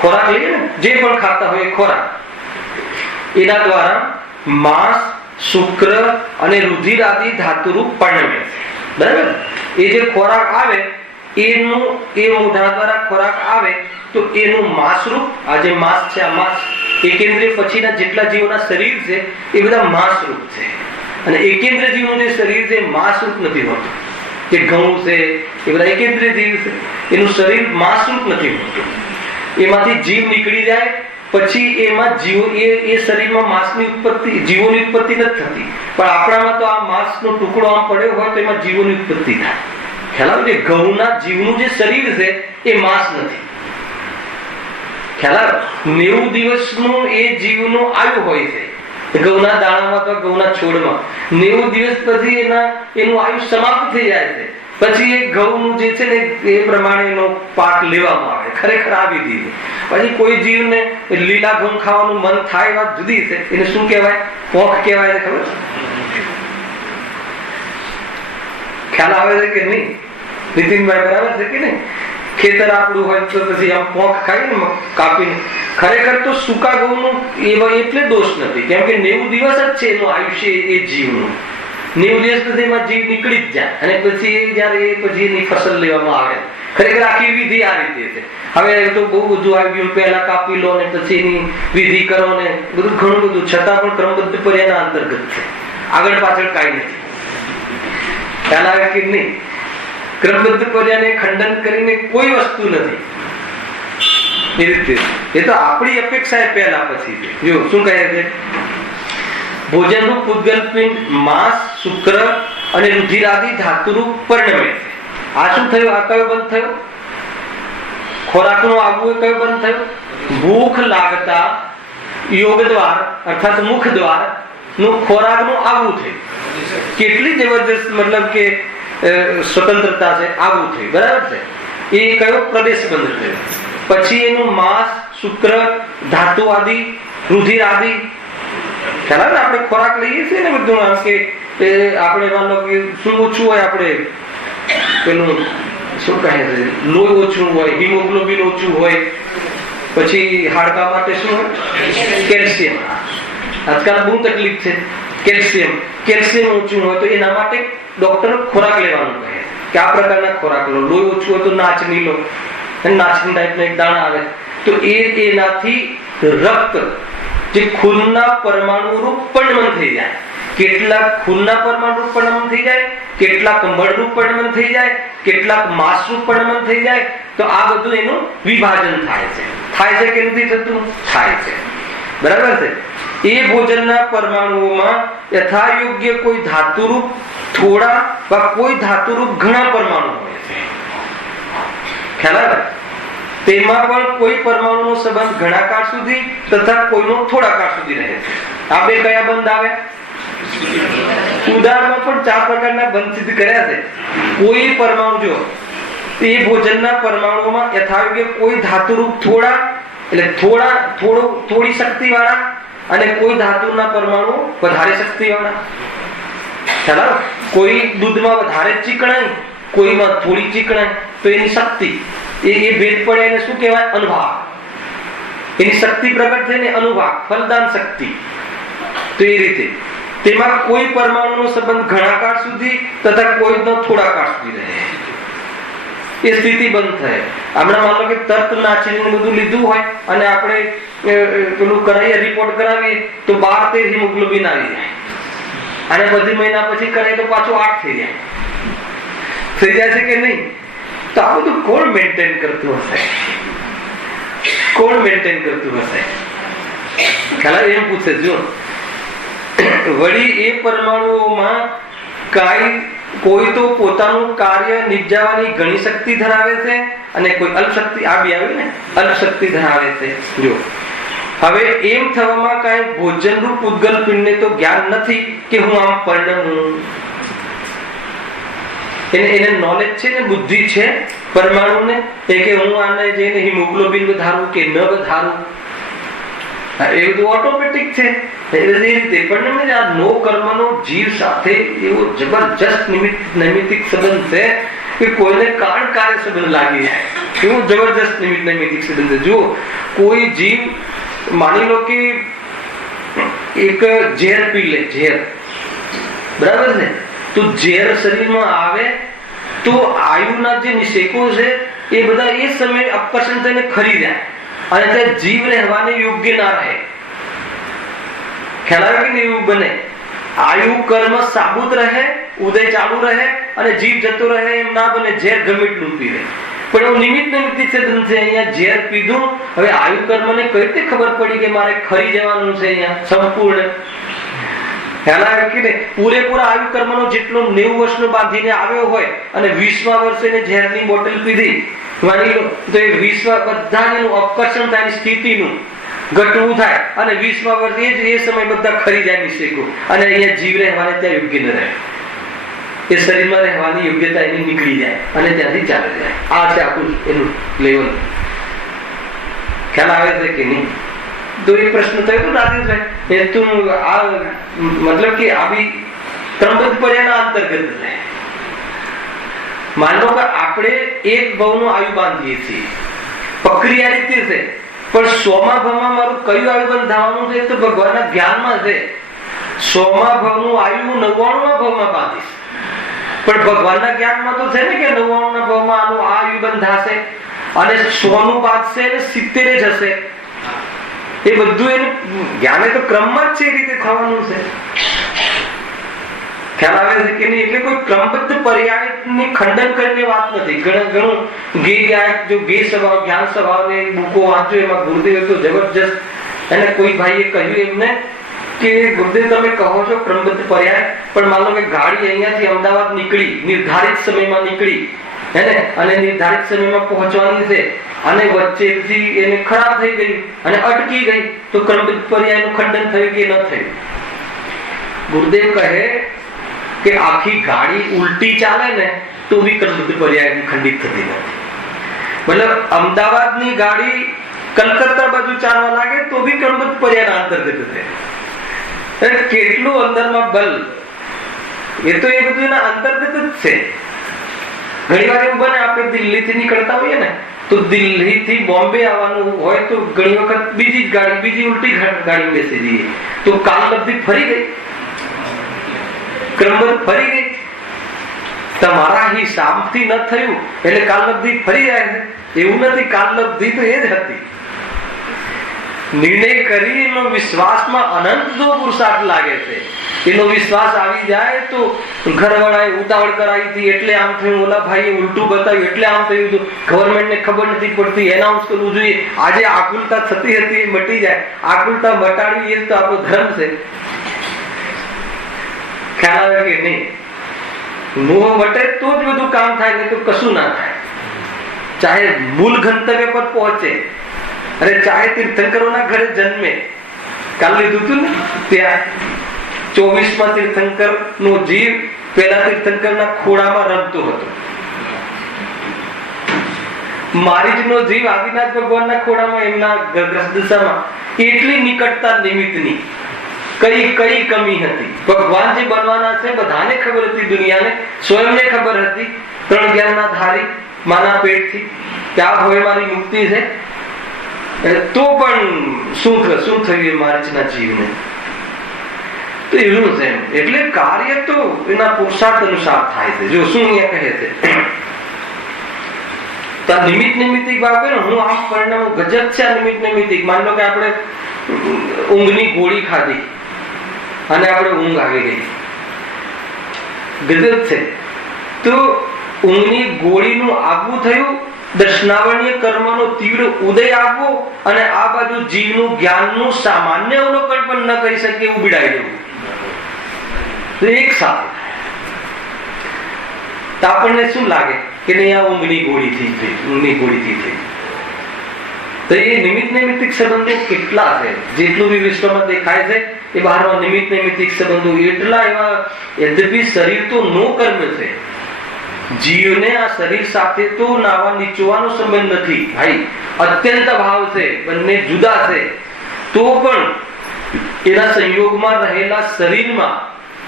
ખોરાક લઈએ ને, જે પણ ખાતા હોય એ ખોરાક, એના દ્વારા માંસ, શુક્ર અને રુધિર આદિ ધાતુરૂપ પરિણમે છે. બરાબર? એ જે ખોરાક આવે એનું એ મોઢા દ્વારા ખોરાક આવે તો એનું માંસરૂપ, આ જે માંસ છે, આ માંસ એકેન્દ્રિય પછીના જેટલા જીવોના શરીર છે એ બધા માંસરૂપ છે. અને એકેન્દ્ર જીવનું જે શરીર છે માંસરૂપ નથી હોતું. જે ઘઉં છે એ બધા એકેન્દ્ર જીવ છે, એનું શરીર માંસરૂપ નથી હોતું. એમાંથી જીવ નીકળી જાય પછી એમાં જીવો એ શરીરમાં માંસની ઉત્પત્તિ, જીવોની ઉત્પત્તિ નથી થતી. પણ આપણામાં તો આ માંસનો ટુકડો આમ પડ્યો હોય તો એમાં જીવોની ઉત્પત્તિ થાય. ખ્યાલ આવે છે? ઘઉંના જીવનું જે શરીર છે એ માંસ નથી. ખ્યાલ આવે? 90 દિવસનું એ જીવનું આયુ હોય છે ઘઉંના દાણામાં તો ઘઉંના છોડમાં. 90 દિવસ પછી એનું આયુ સમાપ્ત થઈ જાય છે. પછી એ ઘઉંનું જે છે ને એ પ્રમાણે એનો પાક લેવામાં આવે. ખરેખર આ વિધિ છે. પછી કોઈ જીવને લીલા ઘઉં ખાવાનું મન થાય વાત જુદી છે, એને શું કહેવાય? પોખ કહેવાય. ખબર? ખ્યાલ આવે છે કે નહીં નીતિનભાઈ? બરાબર છે કે નહીં? ખેતર આપણું હોય તો પછી આમ પોખ ખાઈ ને કાપીને, ખરેખર તો સૂકા ઘઉંનું એટલે દોષ નથી, કેમ કે 90 દિવસ જ છે એનું આયુષ્ય એ જીવનું. 90 દિવસ પછી એમાં જીવ નીકળી જ જાય અને પછી જયારે પછી એની ફસલ લેવામાં આવે. ખરેખર આખી વિધિ આ રીતે છે. હવે તો બહુ બધું આવી ગયું, પહેલા કાપી લો ને પછી એની વિધિ કરો ને બધું ઘણું બધું, છતાં પણ ક્રમબદ્ધ પર્યાના અંતર્ગત છે, આગળ પાછળ કાંઈ નથી. ખ્યાલ આવે કે નહીં? ક્રમબદ્ધ પર્યાને ખંડન કરીને કોઈ વસ્તુ નથી. એ રીતે એ તો આપણી અપેક્ષા એ પહેલા પછી છે. જો શું કહે છે? ભોજનનું પૂદગલ પિંડ માંસ, શુક્ર અને રુધિર આદિ ધાતુરૂપ પરિણમે છે. આ શું થયું? આ કયો બંધ થયો? ખોરાકનું આવવું એ કયો બંધ થયો? ભૂખ લાગતા યોગ દ્વાર અર્થાત મુખ દ્વાર નું ખોરાકનું આવવું થયું. કેટલી જબરદસ્ત મતલબ કે સ્વતંત્રતા છે, આવવું થયું. બરાબર છે? એ કયો પ્રદેશ બંધ થયો. પછી એનું માંસ, શુક્ર, ધાતુ આદિ, રુધિર આદિ. ખ્યાલ આવે? આપણે ખોરાક લઈએ છીએ ને બધું, આમ કે આપણે માનો કે શું ઓછું હોય, આપણે પેલું શું કહે છે, લોહી ઓછું હોય, હિમોગ્લોબિન ઓછું હોય, પછી હાડકા માટે શું હોય? કેલ્શિયમ. આજકાલ બહુ તકલીફ છે કેલ્શિયમ ઓછું હોય તો એના માટે ડોક્ટર ખોરાક લેવાનું કહે કે આ પ્રકારના ખોરાક લો. લોહી ઓછું હોય તો નાચની લો, નાચની ટાઈપના એક દાણા આવે તો એનાથી રક્ત જે ખૂનના પરમાણુ રૂપ પરિણમન થઈ જાય. કેટલાક ખૂનના પરમાણુ રૂપ પરિણમન થઈ જાય, કેટલાક મળરૂપ પરિણમન થઈ જાય, કેટલાક માસરૂપ પરિણમન થઈ જાય. તો આ બધું એનું વિભાજન થાય છે. થાય છે કે નથી થતું? થાય છે. બરાબર છે. એ ભોજનના પરમાણુઓમાં યથાયોગ્ય કોઈ ધાતુરૂપ થોડા વા કોઈ ધાતુરૂપ ઘણા પરમાણુ હોય છે. ખ્યાલ આવે? તેમાં પણ કોઈ પરમાણુનો સંબંધ ઘણા કાળ સુધી તથા કોઈનો થોડા કાળ સુધી રહે છે. આ બે કયા બંધ આવે? ઉદાહરણમાં પણ 4 પ્રકારના બંધ સિદ્ધ કર્યા છે. કોઈ પરમાણુ જો એ ભોજનના પરમાણુઓમાં યથાયોગ્ય કોઈ ધાતુરૂપ થોડા એટલે થોડી શક્તિ વાળા અને કોઈ ધાતુના પરમાણુ વધારે શક્તિ વાળા. ખ્યાલ આવે? કોઈ દૂધમાં વધારે ચીકણાઈ, કોઈમાં થોડી ચીકણાઈ, તો એની શક્તિ એ ભેદ પડે એને શું કહેવાય? અનુભાગ. એની શક્તિ પ્રગટ થઈને અનુભાગ, ફલદાન શક્તિ. તો એ રીતે તેમાં કોઈ પરમાણુનો સંબંધ ઘણા કાળ સુધી તથા કોઈનો થોડા કાળ સુધી રહે. એ સ્થિતિ બંધ થાય. હમણાં માનો કે તર્ક નાચીને બધું લીધું હોય અને આપણે પેલું કરાવીએ, રિપોર્ટ કરાવીએ તો 12-13 હિમોગ્લોબિન આવી જાય અને બધી મહિના પછી કરાય તો પાછું 8 થઈ જાય. થઈ જાય છે કે નહીં? તો આ બધું કોણ મેન્ટેન કરતું હશે? કોણ મેન્ટેન કરતું હશે? ખ્યાલ એમ પૂછે જો. વળી એ પરમાણુઓમાં કોઈ તો પોતાનું કાર્ય નિપજાવવાની ઘણી શક્તિ ધરાવે છે અને કોઈ અલ્પશક્તિ આ બી આવી ને અલ્પશક્તિ ધરાવે છે. જો હવે એમ થવામાં કાંઈ ભોજનરૂપ ઉદ્ગલ પિંડને તો જ્ઞાન નથી કે હું આમ પરિણમું. એને નોલેજ છે ને, બુદ્ધિ છે પરમાણુને કે હું આને જઈને હિમોગ્લોબિન વધારું કે ન વધારું. એ બધું ઓટોમેટિક છે. એ રીતે પણ નો કર્મનો જીવ સાથે એવો જબરજસ્ત નૈમિતિક સંબંધ છે કે કોઈને કાળ કાર્ય સંબંધ લાગી જાય. એવો જબરજસ્ત નૈમિતિક સંબંધ છે. જો કોઈ જીવ માની લો કે એક ઝેર પી લે, ઝેર, બરાબર ને, તો ઝેર શરીરમાં આવે તો આયુના જે નિષેકો છે એ બધા એ સમયે અપકર્ષણ થઈને ખરી જાય અને ત્યાં જીવ રહેવાને યોગ્ય ના રહે. ખ્યાલ આવે કે એવું બને? આયુ કર્મ સાબુત રહે, ઉદય ચાલુ રહે અને જીવ જતો રહે એમ ના બને. ઝેર ગમે એટલું પીવે પણ એવું નિમિત્ત છે. અહીંયા ઝેર પીધું, હવે આયુ કર્મને કઈ રીતે ખબર પડી કે મારે ખરી જવાનું છે? અહીંયા સંપૂર્ણ ખ્યાલ આવે કે નહીં? પૂરેપૂરા આયુ કર્મનો જેટલો 90 વર્ષનો બાંધીને આવ્યો હોય અને 20મા વર્ષે ઝેરની બોટલ પીધી માની લો તો એ 20મા બધાનું અપકર્ષણ થાય, સ્થિતિનું ઘટવું થાય અને 20મા વર્ષે એ સમય બધા ખરી જાય નિષેકો અને અહીંયા જીવ રહેવાને ત્યાં યોગ્ય ન રહે. એ શરીરમાં રહેવાની યોગ્યતા એની નીકળી જાય અને ત્યાંથી ચાલે જાય. આ છે આખું એનું લેવલ. ખ્યાલ આવે છે કે નહીં? તો એ પ્રશ્ન થયો રાજેશભાઈ, તું આ મતલબ કે આવી ક્રમબદ્ધ પર્યાના અંતર્ગત છે. માનો કે આપણે એક ભાવનું આયુ બાંધીએ છીએ, પ્રક્રિયા રીતે છે, પણ 100મા ભાવમાં મારું કયું આયુ બંધાવાનું છે તો ભગવાનના જ્ઞાનમાં છે. 100મા ભાવનું આયુ 99મા ભાવમાં બાંધીશ, પણ ભગવાનના જ્ઞાનમાં તો છે ને કે 99ના ભાવમાં આનું આયુ બંધાશે અને 100નું બાંધશે અને 70 જ હશે. એ બધું એનું જ્ઞાને તો ક્રમમાં જ છે, એ રીતે થવાનું છે. ખ્યાલ આવે છે કે નહીં? એટલે કોઈ ક્રમબદ્ધ પર્યાયની ખંડન કરીને વાત નથી. ઘણું ગે સ્વભાવ, જ્ઞાન સ્વભાવ ને બુકો વાંચો, એમાં ગુરુદેવ તો જબરજસ્ત. એને કોઈ ભાઈએ કહ્યું એમને કે ગુરુદેવ તમે કહો છો ક્રમબદ્ધ પર્યાય, પણ માનો કે ગાડી અહીંયાથી અમદાવાદ નીકળી, નિર્ધારિત સમયમાં નીકળી અને નિર્ધારિત સમયમાં પહોંચવાની છે અને વચ્ચેથી એને ખરાબ થઈ ગઈ અને અટકી ગઈ તો ક્રમબદ્ધ પર્યાયનું ખંડન થયું કે ન થયું? ગુરુદેવ કહે કે આખી ગાડી ઉલટી ચાલે ને તો બી ક્રમબદ્ધ પર્યાય ખંડિત થતી નથી. મતલબ અમદાવાદની ગાડી કલકત્તા બાજુ ચાલવા લાગે તો બી ક્રમબદ્ધ પર્યાયના અંતર્ગત છે. કેટલું અંદરમાં બલ, એ તો એ બધું એના અંતર્ગત જ છે. ઘણી વાર એવું બને આપણે દિલ્હીથી નીકળતા હોઈએ ને તો દિલ્હીથી બોમ્બે આવવાનું હોય તો ઘણી વખત બીજી જ ગાડી, બીજી ઉલટી ગાડી બેસી જઈએ તો કાલબદ્ધી ફરી ગઈ, ક્રમબદ્ધ ફરી ગઈ. તમારા હિસાબથી ન થયું એટલે કાલબદ્ધી ફરી જાય છે એવું નથી. કાલબદ્ધી તો એ જ હતી. નિર્ણય કરી એનો વિશ્વાસમાં અનંત જો પુરુષાર્થ લાગે છે, એનો વિશ્વાસ આવી જાય તો ઘરવાળાએ ઉતાવળ કરાવી હતી એટલે આમ થયું, ઓલા ભાઈએ ઉલટું બતાવ્યું એટલે આમ થયું હતું, ગવર્મેન્ટને ખબર નથી પડતી, એનાઉન્સ કરવું જોઈએ, આજે આકુલતા થતી હતી એ મટી જાય, આકુલતા મટાડવી એ તો આપણો ધર્મ છે. ખ્યાલ આવે કે નહીં? મોહ મટે તો જ બધું કામ થાય, નહીં તો કશું ના થાય. ચાહે મૂળ ગંતવ્ય પર પહોંચે, અરે ચાહે તીર્થંકરોના ઘરે જન્મે. કાલ લીધું હતું ને ત્યાં 24માં તીર્થંકર નો જીવ પેલા તીર્થંકરના ખોળામાં રમતો હતો. મારીજનો જીવ આદિનાથ ભગવાનના ખોળામાં એમના ગ્રસ્તદશામાં એટલી નિકટતા નિમિત્તની કઈ કઈ કમી હતી. ભગવાન જે બનવાના છે બધાને ખબર હતી, દુનિયાને સ્વયંને ખબર હતી, 3 જ્ઞાનના ધારી માના પેટથી કે આ હવે મારી મુક્તિ છે. તો પણ શું થયું મારીજના જીવને? તો એવું છે. એટલે કાર્ય તો એના પુરુષાર્થ અનુસાર થાય છે. જો શું અહીંયા કહે છે, તો નિમિત્ત નિમિત્તિક ભાવ ને હું આમ પરિણામ ગજબ છે. આ નિમિત્ત નિમિત્તિક, માન લો કે આપણે ઊંઘની ગોળી ખાધી અને આપણે ઊંઘ આવી ગઈ, ગજબ છે. તો ઊંઘની ગોળીનું આવવું થયું, દર્શનાવર્ણીય કર્મનો તીવ્ર ઉદય આપવો, અને આ બાજુ જીવનું જ્ઞાનનું સામાન્ય અવલોકન પણ ન કરી શકે એવું બિડાઈ દેવું, એક સાથે. તો આપણને શું લાગે કે નહીં, આ ઊંઘની ગોળીથી થઈ. તો એ નિમિત્ત નૈમિત્તિક સંબંધો કેટલા છે, જેટલું બી વિશ્વમાં દેખાય છે એ બહારમાં નિમિત્ત નૈમિત્તિક સંબંધો એટલા એવા. યદ્યપિ શરીર તો નો કર્મ છે, જીવને આ શરીર સાથે તો નાવા નીચવાનો સંબંધ નથી ભાઈ, અત્યંત ભાવ છે, બંને જુદા છે. તો પણ એના સંયોગમાં રહેલા શરીરમાં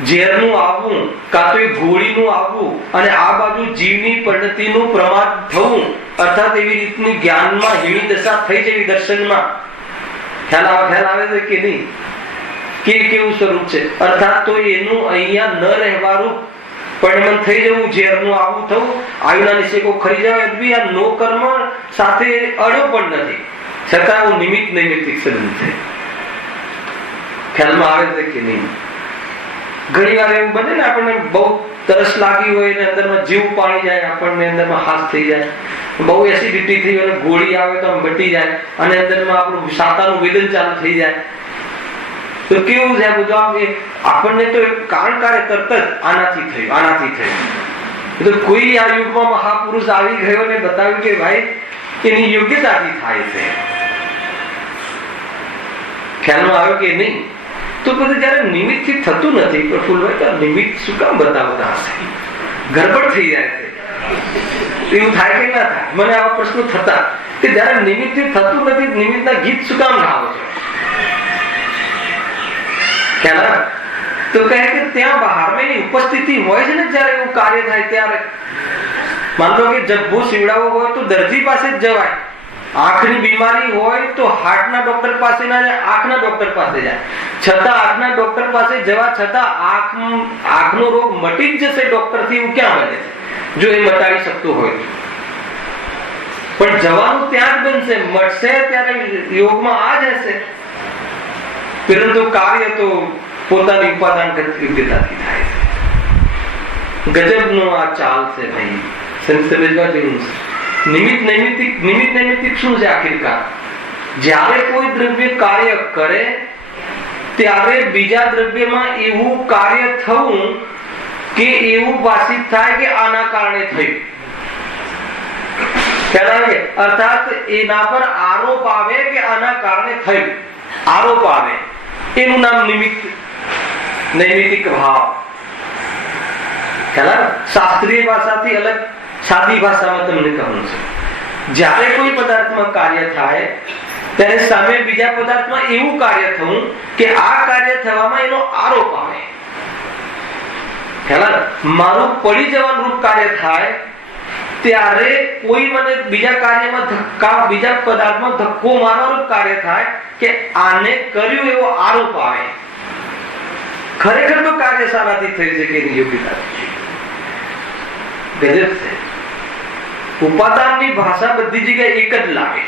ઝેરનું આવવું, કાં તો એ ગોળીનું આવવું, અને આ બાજુ જીવની પરિણતિનું પ્રમાદ થવું, અર્થાત એવી રીતની જ્ઞાનમાં હીણી દશા થઈ જવી દર્શનમાં. ખ્યાલ આવે છે કે નહીં? કેવું સ્વરૂપ છે? અર્થાત તો એનું અહીંયા ન રહેવાનું પરિણામ થઈ જવું, ઝેરનું આવું થવું, આયુના નિષેકો ખરી જાય. આ નો કર્મ સાથે અડ્યો પણ નથી, છતાં એવું નિમિત્ત નૈમિત્તિક સંબંધ છે. ખ્યાલમાં આવે છે કે નહીં? ઘણી વાર એવું બને ને, આપણને બહુ તરસ લાગી હોય ને અંદરમાં જીવ પાણી જાય, આપણને અંદરમાં હાથ થઈ જાય, બહુ એસિડિટી થઈ હોય, ગોળી આવે તો મટી જાય, અને અંદરમાં આપણું સાતાનું વેદન ચાલુ થઈ જાય. તો કેવું છે બધું? આપણને તો કારણ કાળે તરત જ આનાથી થયું. તો કોઈ આ યુગમાં મહાપુરુષ આવી ગયો ને બતાવ્યું કે ભાઈ એની યોગ્યતાથી થાય છે. ખ્યાલમાં આવ્યો કે નહીં? તો પછી જયારે નિમિત્ત થી થતું નથી, પ્રફુલ્લભાઈ, તો નિમિત્ત શું કામ બતાવતા હશે? ગડબડ થઈ જાય છે. એવું થાય કે ના થાય? મને આવા પ્રશ્નો થતા કે જયારે નિમિત્ત થી થતું નથી, નિમિત્તના ગીત શું કામ ગાવો છો? ખ્યાલ? તો કહે કે ત્યાં બહારમાં એની ઉપસ્થિતિ હોય છે ને, જયારે એવું કાર્ય થાય ત્યારે. માન લો કે જબ્બો સીવડાવવો હોય તો દર્દી પાસે જ જવાય, આંખની બીમારી હોય તો હાર્ટના ડોક્ટર પાસે ના જાય, આંખના ડોક્ટર પાસે જાય. છતાં આંખના ડોક્ટર પાસે જવા છતાં આંખનો રોગ મટી જ જશે ડોક્ટર થી, એવું ક્યાં બને છે? જો એ મટાડી શકતો હોય પણ જવાનું ત્યાં જ બનશે, મટશે ત્યારે યોગમાં આ જ હશે. પરંતુ કાર્ય તો પોતાની ઉપાદાન યોગ્યતાથી થાય છે. ગજબનો આ ચાલ છે ભાઈ, સમજવા જેવું છે. નિમિત્ત નૈમિત્તિક શું છે? આખિરકાર જ્યારે કોઈ દ્રવ્ય કાર્ય કરે ત્યારે બીજા દ્રવ્યમાં એવું કાર્ય થવું કે એવું ભાષિત થાય કે આના કારણે થયું. અર્થાત એના પર આરોપ આવે કે આના કારણે થયું, આરોપ આવે, એનું નામ નૈમિત્તિક ભાવ. શાસ્ત્રીય ભાષાથી અલગ સાદી ભાષામાં તમને કહું છું, જ્યારે કોઈ પદાર્થમાં કાર્ય થાય ત્યારે સામે બીજા પદાર્થમાં એવું કાર્ય થવું કે આ કાર્ય થવામાં એનો આરોપ આવે. મારું પડી જવાનું રૂપ કાર્ય થાય ત્યારે કોઈ મને બીજા કાર્યમાં ધક્કા, બીજા પદાર્થમાં ધક્કો મારવાનું કાર્ય થાય કે આને કર્યું એવો આરોપ આવે. ખરેખર તો કાર્ય સારાથી થઈ શકે એની યોગ્યતા. ગજબ છે. ઉપાદાનની ભાષા બધી જગ્યાએ એક જ લાગે,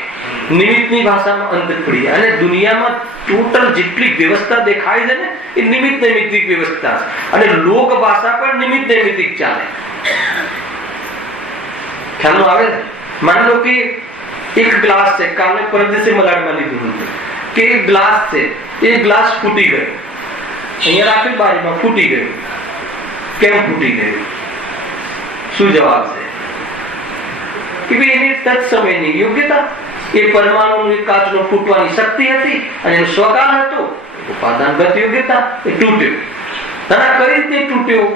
નિમિત્તની ભાષામાં અંતર પડી જાય. અને દુનિયામાં ટોટલ જેટલી વ્યવસ્થા દેખાય છે ને એ નિમિત્ત નૈમિત્તિક વ્યવસ્થા છે. અને લોક ભાષા પણ નિમિત્ત નૈમિત્તિક ચાલે. ખ્યાલ આવે ને? માની લો કે એક ગ્લાસ છે, કાલે પરદેશી મલાડમાં લીધું હતું કે એક ગ્લાસ છે, એ ગ્લાસ ફૂટી ગયો, અહીંયા રાખી બારીમાં ફૂટી ગયું. કેમ ફૂટી ગયું? શું જવાબ છે? કે ભાઈ એની તત્સમયની યોગ્યતા, એ પરમાણુ કાચનો ફૂટવાની શક્તિ હતી અને એનો સ્વકાલ હતો, ઉપાદાનગત યોગ્યતા, એ તૂટ્યો. કઈ રીતે તૂટ્યો?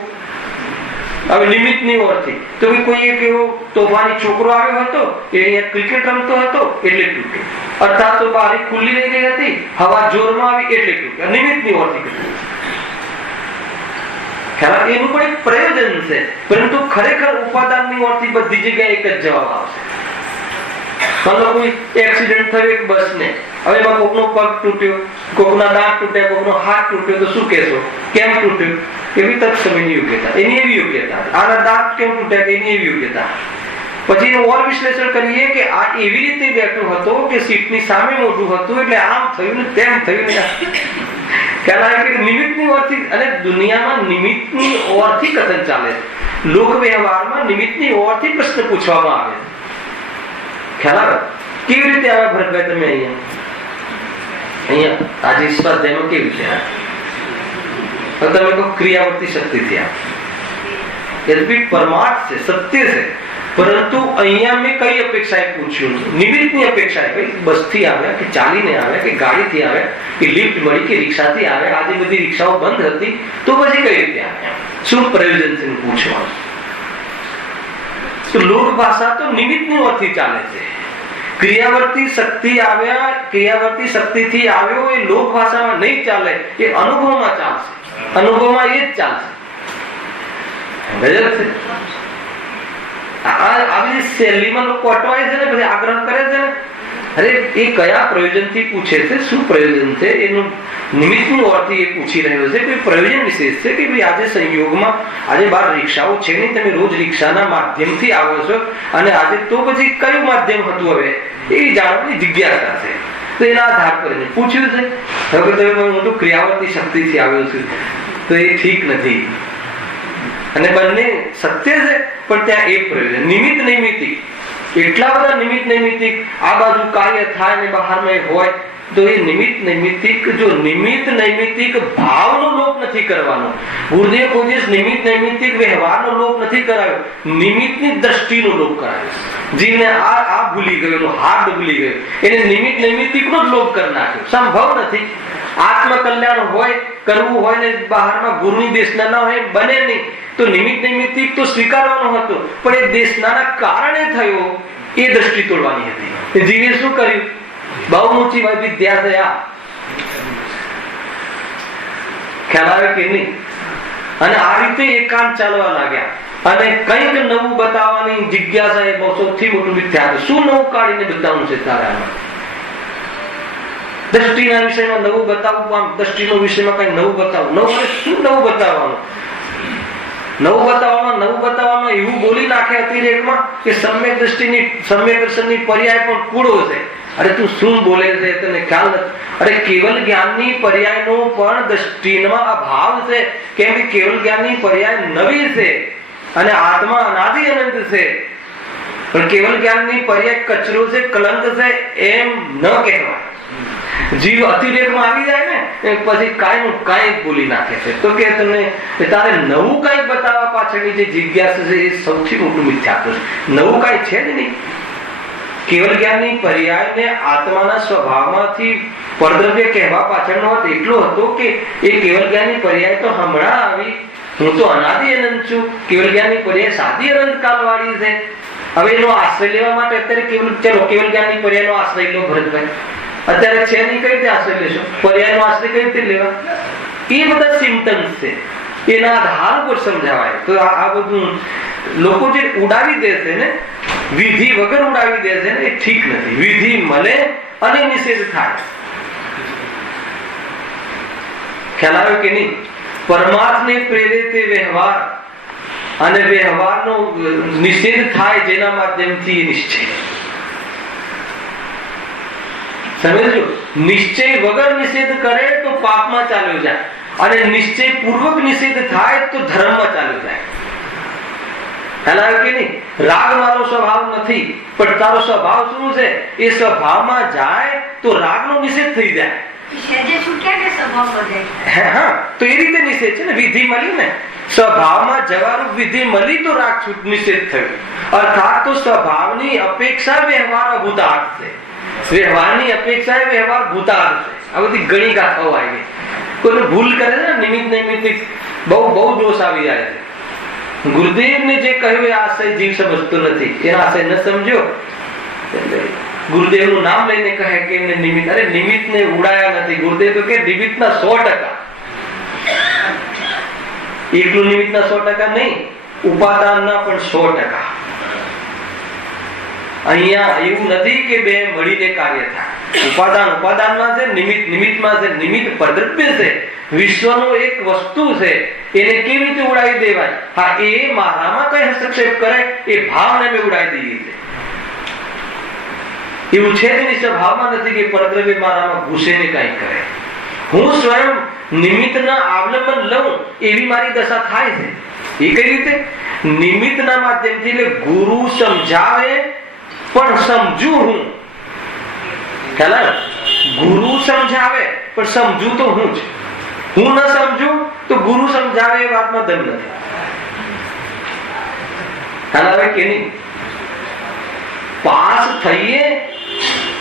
હવે નિમિત્તની ઓરથી તો કોઈ એક એવો તોફાની છોકરો આવ્યો હતો, એ અહીંયા ક્રિકેટ રમતો હતો એટલે તૂટ્યો, અર્થાત તો બારી ખુલ્લી રહી ગઈ હતી, હવા જોરમાં આવી એટલે તૂટ્યો. નિમિત્તની ઓરથી તૂટ્યો. એનું પણ એક પ્રયોજન છે, પરંતુ ખરેખર ઉપાદાનની ઓરથી બધી જગ્યાએ એક જ જવાબ આવશે. કોઈ એક્સિડન્ટ થયો એક બસને, હવે એમાં કોકનો પગ તૂટ્યો, કોકના દાંત તૂટ્યા, કોકનો હાથ તૂટ્યો, તો શું કહેશો? કેમ તૂટ્યો? એવી તત્સમયની યોગ્યતા, એની એવી યોગ્યતા. આના દાંત કેમ તૂટ્યા? એની એવી યોગ્યતા. પછી એનું ઓર વિશ્લેષણ કરીએ કે આ એવી રીતે બેઠો હતો કે સીટની સામે મોઢું હતું એટલે આમ થયું ને તેમ થયું ને. નિમિત્તની ઓરથી, અને દુનિયામાં નિમિત્તની ઓરથી કથન ચાલે છે. લોક વ્યવહારમાં નિમિત્તની ઓરથી પ્રશ્ન પૂછવામાં આવે છે. ખ્યાલ આવે? કેવી રીતે આવે ભરતભાઈ તમે અહીંયા આજે સ્વાધ્યાયમાં કેવી રીતે આવે? તમે કહો ક્રિયાવર્તી શક્તિથી આવે. પરમાર્થ છે, સત્ય છે, પરંતુ અહીંયા મેં કઈ અપેક્ષાએ પૂછ્યું? નિમિત્તની અપેક્ષાએ. બસથી આવ્યા કે ચાલીને આવ્યા કે ગાડીથી આવ્યા કે લિફ્ટ મળી કે રિક્ષાથી આવ્યા? આજે બધી રિક્ષાઓ બંધ હતી તો પછી કઈ રીતે આવ્યા? શું પ્રયોજન છે પૂછવાનું? તો લોક ભાષા તો નિમિત્તની ઓરથી ચાલે છે. ક્રિયાવર્તી શક્તિ આવ્યા, ક્રિયાવર્તી શક્તિથી આવ્યો, એ લોક ભાષામાં નહીં ચાલે, એ અનુભવમાં ચાલશે. અનુભવમાં એ જ ચાલશે. ગજબ છે. આવી શૈલીમાં લોકો અટવાય છે ને, પછી આગ્રહ કરે છે ને. અરે એ કયા પ્રયોજનથી પૂછે છે? શું પ્રયોજન છે એનું? નિમિત્તની ઓરથી એ પૂછી રહ્યો છે. કોઈ પ્રયોજન વિશેષ છે કે ભાઈ આજે સંયોગમાં આજે બાર રિક્ષાઓ છે નહીં, તમે રોજ રિક્ષાના માધ્યમથી આવો છો, અને આજે તો પછી કયું માધ્યમ હતું હવે એ જાણવાની જિજ્ઞાસા છે. તો એના આધાર પર પૂછ્યું છે. હવે તમે હું તો ક્રિયાવર્તી શક્તિથી આવ્યો છું, તો એ ઠીક નથી. અને બંને સત્ય છે, પણ ત્યાં એક પ્રયોજન નિમિત્ત નૈમિત્તિક. એટલા બધા નિમિત્ત નૈમિત્તિક આ બાજુ કાર્ય થાય ને બહારમાં હોય તો એ નિમિત્ત નૈમિત્તિક. જો નિમિત્ત નૈમિત્તિક ભાવનો લોપ નથી કરવાનો. ગુરુદેવ કોઈ દિવસ નિમિત્ત નૈમિત્તિક વ્યવહારનો લોપ નથી કરાયો, નિમિત્તની દ્રષ્ટિનો લોપ કરાયો. જીવને આ ભૂલી ગયો, હાર્દ ભૂલી ગયો, એને નિમિત્ત નૈમિત્તિકનો જ લોપ કરી નાખ્યો. સંભવ નથી. આત્મકલ્યાણ હોય, કરવું હોય ને બહારમાં ગુરુની દેશના ના હોય, બને નહીં. તો નિમિત્ત નૈમિત્તિક તો સ્વીકારવાનો હતો, પણ એ દેશનાના કારણે થયો, એ દ્રષ્ટિ તોડવાની હતી. જીવે શું કર્યું? બહુ ઊંચી વિદ્યા થયા. ખ્યાલ આવે કે નહીં? અને આ રીતે એકાંત ચાલવા લાગ્યા, અને કંઈક નવું બતાવવાની જિજ્ઞાસા એ સૌથી મોટું મિથ્યા. શું નવું કાઢીને બતાવવું છે તારે? આમાં દ્રષ્ટિના વિષયમાં નવું બતાવવું, આમ દ્રષ્ટિનો વિષયમાં કઈ નવું બતાવવું. નવું શું નવું બતાવવાનું? નવું બતાવવામાં એવું બોલી નાખે અતિરેકમાં કે સમ્યક દ્રષ્ટિની, સમ્યક દર્શનની પર્યાય પણ કૂડો છે. અરે તું શું બોલે છે તને ખ્યાલ નથી? અરે કેવલ જ્ઞાનની પર્યાયનો પણ દ્રષ્ટિમાં અભાવ છે. કેમ કે કેવલ જ્ઞાનની પર્યાય નવી છે અને આત્મા અનાદિ અનંત છે. પણ કેવલ જ્ઞાનની પર્યાય કચરો છે, કલંક છે એમ ન કહેવાય. જીવ અતિરેકમાં આવી જાય ને પછી કાંઈ કાંઈ બોલી નાખે છે. તો કે તમને તારે નવું કાંઈ બતાવવા પાછળની જે જિજ્ઞાસા છે એ સૌથી મોટું મિથ્યાત્વ છે. નવું કાંઈ છે જ નહીં. કેવલ જ્ઞાનની પર્યાયને આત્માના સ્વભાવમાંથી પરદ્રવ્ય કહેવા પાછળનો અર્થ એટલો હતો કે એ કેવલ જ્ઞાનની પર્યાય તો હમણાં આવી, હું તો અનાદિ અનંત છું. કેવલ જ્ઞાનની પર્યાય સાદી અનંત કાળ વાળી છે. હવે એનો આશ્રય લેવા માટે અત્યારે કેવલ જ્ઞાનની પર્યાયનો આશ્રય લો ભરતભાઈ. અત્યારે છે નહીં, કઈ રીતે આશ્રય લેશો? પર્યાયનો આશ્રય કઈ રીતે લેવા? એ બધા સિમ્ટમ્સ છે, એના આધાર પર સમજાવાય. તો આ બધું લોકો જે ઉડાવી દે છે ને, વિધિ વગર ઉડાવી દે છે ને, એ ઠીક નથી. વિધિ મળે અને નિષેધ થાય. ખ્યાલ આવ્યો કે નહીં? પરમાર્થને પ્રેરે તે વ્યવહાર અને વ્યવહારનો નિષેધ થાય જેના માધ્યમથી એ નિશ્ચય. સમજો, નિશ્ચય વગર નિષેધ કરે તો પાપમાં ચાલ્યો જાય, અને નિશ્ચય પૂર્વક નિષેધ થાય તો ધર્મમાં ચાલ્યો જાય. ખ્યાલ આવ્યો કે નહીં? રાગ મારો સ્વભાવ નથી, પણ તારો સ્વભાવ શું છે એ સ્વભાવમાં જાય તો રાગનો નિષેધ થઈ જાય. તો એ રીતે નિષેધ છે ને, વિધિ મળી ને, સ્વભાવમાં જવાનું વિધિ મળી તો રાગ નિષેધ થયો. અર્થાત તો સ્વભાવની અપેક્ષા વ્યવહાર અભૂતાર્થ છે, વ્યવહારની અપેક્ષા વ્યવહાર ભૂતાર્થ છે. આ બધી ઘણી ગાથાઓ આવી. કોઈ ભૂલ કરે છે ને, નિમિત્ત નૈમિત્તિક બહુ દોષ આવી જાય છે. ગુરુદેવને જે કહ્યું એ આશય જીવ સમજતો નથી, એના આશય ન સમજ્યો, ગુરુદેવનું નામ લઈને કહે કે એમને નિમિત્ત, અરે નિમિત્તને ઉડાયા નથી. ગુરુદેવ તો કે નિમિત્તના 100%, એકલું નિમિત્તના 100% નહીં, ઉપાદાનના પણ 100%. અહીંયા એવું નથી કે બે મળીને કાર્ય થાય. ઉપાદાનમાં છે, નિમિત્તમાં છે. નિમિત્ત પરદ્રવ્ય છે, વિશ્વનો એક વસ્તુ છે, એને કેવી રીતે ઉડાવી દેવાય? હા, એ મારામાં કઈ હસ્તક્ષેપ કરે એ ભાવને મેં ઉડાવી દઈએ છે. એવું છે જ સ્વભાવમાં નથી કે પરદ્રવ્ય મારામાં ઘૂસે ને કઈ કરે. હું સ્વયં નિમિત્તના અવલંબન લઉં એવી મારી દશા થાય છે. એ કઈ રીતે? નિમિત્તના માધ્યમથી. એટલે ગુરુ સમજાવે પણ સમજુ હું. ખ્યાલ? ગુરુ સમજાવે પણ સમજુ તો હું જ. હું ન સમજુ તો ગુરુ સમજાવે એ વાતમાં દમ નથી. ખ્યાલ આવે કે નહીં? પાસ થઈએ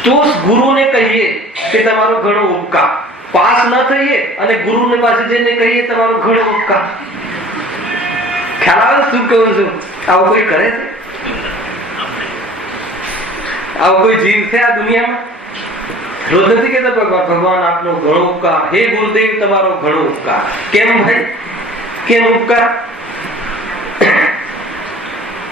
તો ગુરુને કહીએ કે તમારો ઘણો ઉપકાર. પાસ ન થઈએ અને ગુરુને પાસે જઈને કહીએ તમારો ઘણો ઉપકાર. ખ્યાલ આવે શું કહું છું? આવું કોઈ કરે છે? આવો કોઈ જીવ છે આ દુનિયામાં? રોજ નથી કહેતા ભગવાન આપનો ઘણો ઉપકાર, હે ગુરુદેવ તમારો ઘણો ઉપકાર. કેમ ભાઈ? કેમ ઉપકાર?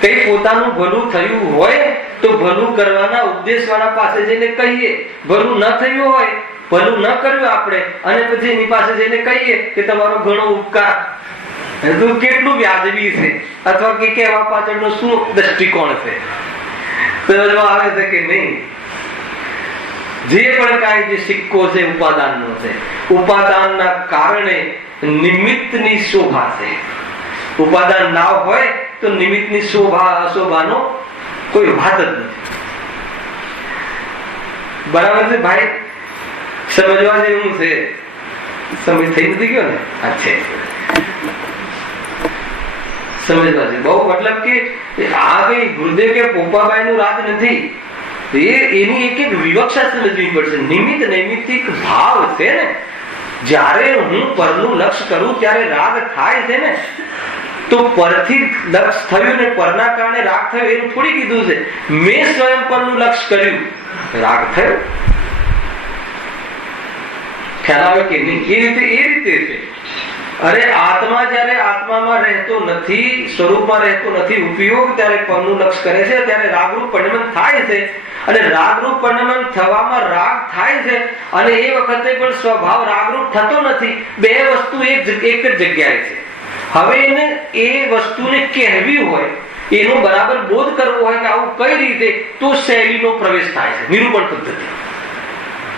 કઈ પોતાનું ભલું થયું હોય તો ભલું કરવાના ઉદ્દેશ વાળા પાસે જઈને કહીએ. ભલું ન થયું હોય, ભલું ન કર્યું આપણે, અને પછી એની પાસે જઈને કહીએ કે તમારો ઘણો ઉપકાર. કેટલું વ્યાજબી છે, અથવા કે કહેવા પાછળનો શું દ્રષ્ટિકોણ છે? સમજમાં આવે છે કે નહીં? જે પણ કાંઈ જે સિક્કો છે ઉપાદાનનો છે, ઉપાદાનના કારણે નિમિત્તની શોભા છે. ઉપાદાન ના હોય તો નિમિત્તની શોભા અશોભાનો કોઈ વાત જ નથી. બરાબર છે ભાઈ? સમજવા જેવું છે. સમજ થઈ નથી ગયો ને? અચ્છા, સમજવા છે બહુ. મતલબ કે આ કઈ ગુરુદેવ કે પોપાબાઈ નું રાજ નથી. એની એક એક વિવક્ષા સમજવી પડશે. નિમિત્ત નૈમિત્તિક ભાવ છે ને, જ્યારે હું પરનું લક્ષ્ય કરું ત્યારે રાગ થાય છે ને, તો પરથી લક્ષ્ય થયું ને પરના કારણે રાગ થયો એવું થોડી કીધું છે. મેં સ્વયં પરનું લક્ષ્ય કર્યું, રાગ થયો. ખ્યાલ આવે કે નહીં? એ રીતે છે. અરે આત્મા જયારે આત્મામાં રહેતો નથી, સ્વરૂપમાં રહેતો નથી, ઉપયોગ ત્યારે પરનું લક્ષ્ય કરે છે, ત્યારે રાગરૂપ પરિણમન થાય છે. અને રાગરૂપ પરિણમન થવામાં રાગ થાય છે, અને એ વખતે પણ સ્વભાવ રાગરૂપ થતો નથી. બે વસ્તુ એક જ જગ્યાએ છે. હવે એને એ વસ્તુને કહેવી હોય, એનો બરાબર બોધ કરવો હોય કે આવું કઈ રીતે, તો શૈલીનો પ્રવેશ થાય છે. નિરૂપણ પદ્ધતિ.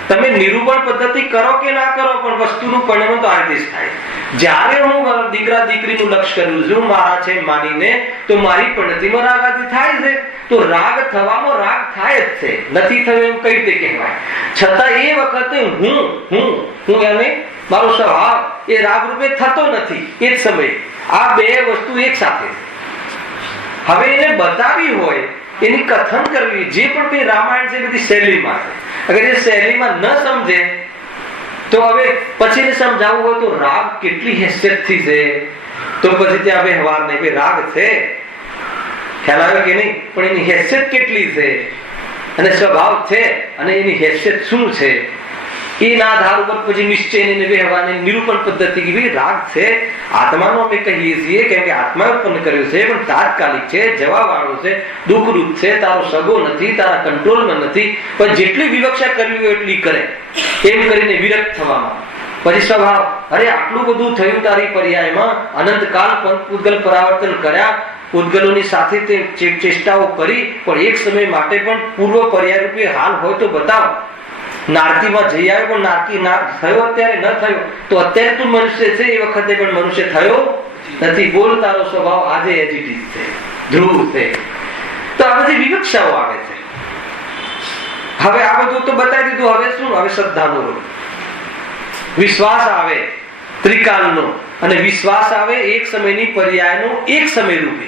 તમે નિરૂપણ પદ્ધતિ કરો કે ના કરો, પણ વસ્તુનું પરિણામ તો આ રીતે થાય. જ્યારે હું દીકરા દીકરીનું લક્ષ્ય કરું છું મારા છે માનીને, તો મારી પદ્ધતિમાં રાગ આદિ થાય છે. તો રાગ થવામાં રાગ થાય જ છે. નથી થયો એમ કઈ રીતે કહેવાય? છતાં એ વખતે હું એને મારો સ્વભાવ એ રાગ રૂપે થતો નથી. એ જ સમયે આ બે વસ્તુ એક સાથે છે. હવે એને બતાવી હોય, એની કથન કરવી, જે પણ કઈ રામાયણ છે બધી શૈલીમાં છે. અગર એ શૈલીમાં ન સમજે તો હવે પછી એને સમજાવવું હોય તો રાગ કેટલી હેસિયતથી છે, તો પછી ત્યાં વ્યવહાર નહીં. રાગ છે, ખ્યાલ આવે કે નહીં? પણ એની હેસિયત કેટલી છે, અને સ્વભાવ છે, અને એની હેસિયત શું છે, એના આધાર ઉપર પછી નિશ્ચય વ્યવહારની નિરૂપણ પદ્ધતિ કે ભાઈ રાગ છે આત્માનો અમે કહીએ છીએ, કેમ કે આત્મા ઉત્પન્ન કર્યો છે, પણ તાત્કાલિક છે, જવા વાળો છે, દુઃખરૂપ છે, તારો સગો નથી, તારા કંટ્રોલમાં નથી. પણ જેટલી વિવક્ષા કરવી હોય એટલી કરે, એમ કરીને વિરક્ત થવામાં પછી સ્વભાવ, અરે આટલું બધું થયું તારી પર્યાયમાં, અનંતકાલ પૂતગલ પરાવર્તન કર્યા, પૂતગલોની સાથે તે ચેષ્ટાઓ કરી, પણ એક સમય માટે પણ પૂર્વ પર્યાય રૂપે હાલ હોય તો બતાવ. નારકીમાં જઈ આવ્યો પણ નારકી થયો અત્યારે ન થયો, તો અત્યારે તું મનુષ્ય છે એ વખતે પણ મનુષ્ય થયો નથી. બોલ તારો સ્વભાવ આજે એજીટી છે, ધ્રુવ છે. તો આ બધી વિવક્ષાઓ આવે છે. હવે આ બધું તો બતાવી દીધું. હવે શું? હવે શ્રદ્ધાનો રૂપ, વિશ્વાસ આવે ત્રિકાલનો, અને વિશ્વાસ આવે એક સમયની પર્યાયનો એક સમય રૂપે.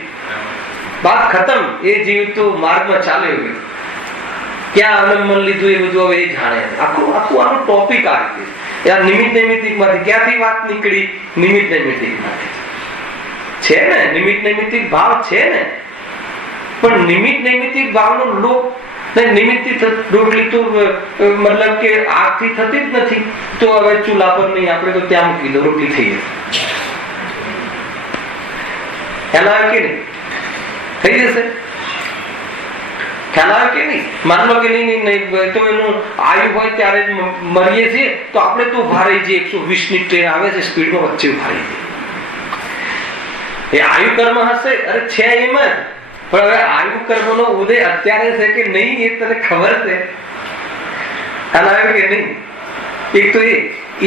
વાત ખતમ. એ જીવ તો માર્ગમાં ચાલે ગયો. ક્યાં અવલંબન લીધું એ બધું હવે એ જાણે. આખું આનો ટોપિક આ રીતે. યાર નિમિત્ત નૈમિત્તિક માંથી ક્યાંથી વાત નીકળી? નિમિત્ત નૈમિત્તિક માંથી છે ને. નિમિત્ત નૈમિત્તિક ભાવ છે ને, પણ નિમિત્ત નૈમિત્તિક ભાવનો લોપ નિમિત્તથી રોટલી તો મતલબ કે આગથી થતી જ નથી. તો હવે ચૂલા પર નહીં, આપણે તો ત્યાં મૂકી દો, રોટલી થઈ જાય. ખ્યાલ આવે કે નહીં? થઈ જશે. ખ્યાલ આવે કે નહીં? માન લો કે નહીં તો એનું આયુ હોય ત્યારે જ મરીએ છીએ, તો આપણે તો ઉભા રહી જઈએ. 120 ની ટ્રેન આવે છે સ્પીડમાં, વચ્ચે ઉભા રહી જઈએ. એ આયુ કર્મ હશે. અરે છે એમ જ, પણ હવે આયુ કર્મનો ઉદય અત્યારે છે કે નહીં એ તને ખબર છે? ખ્યાલ આવે કે નહીં? એક તો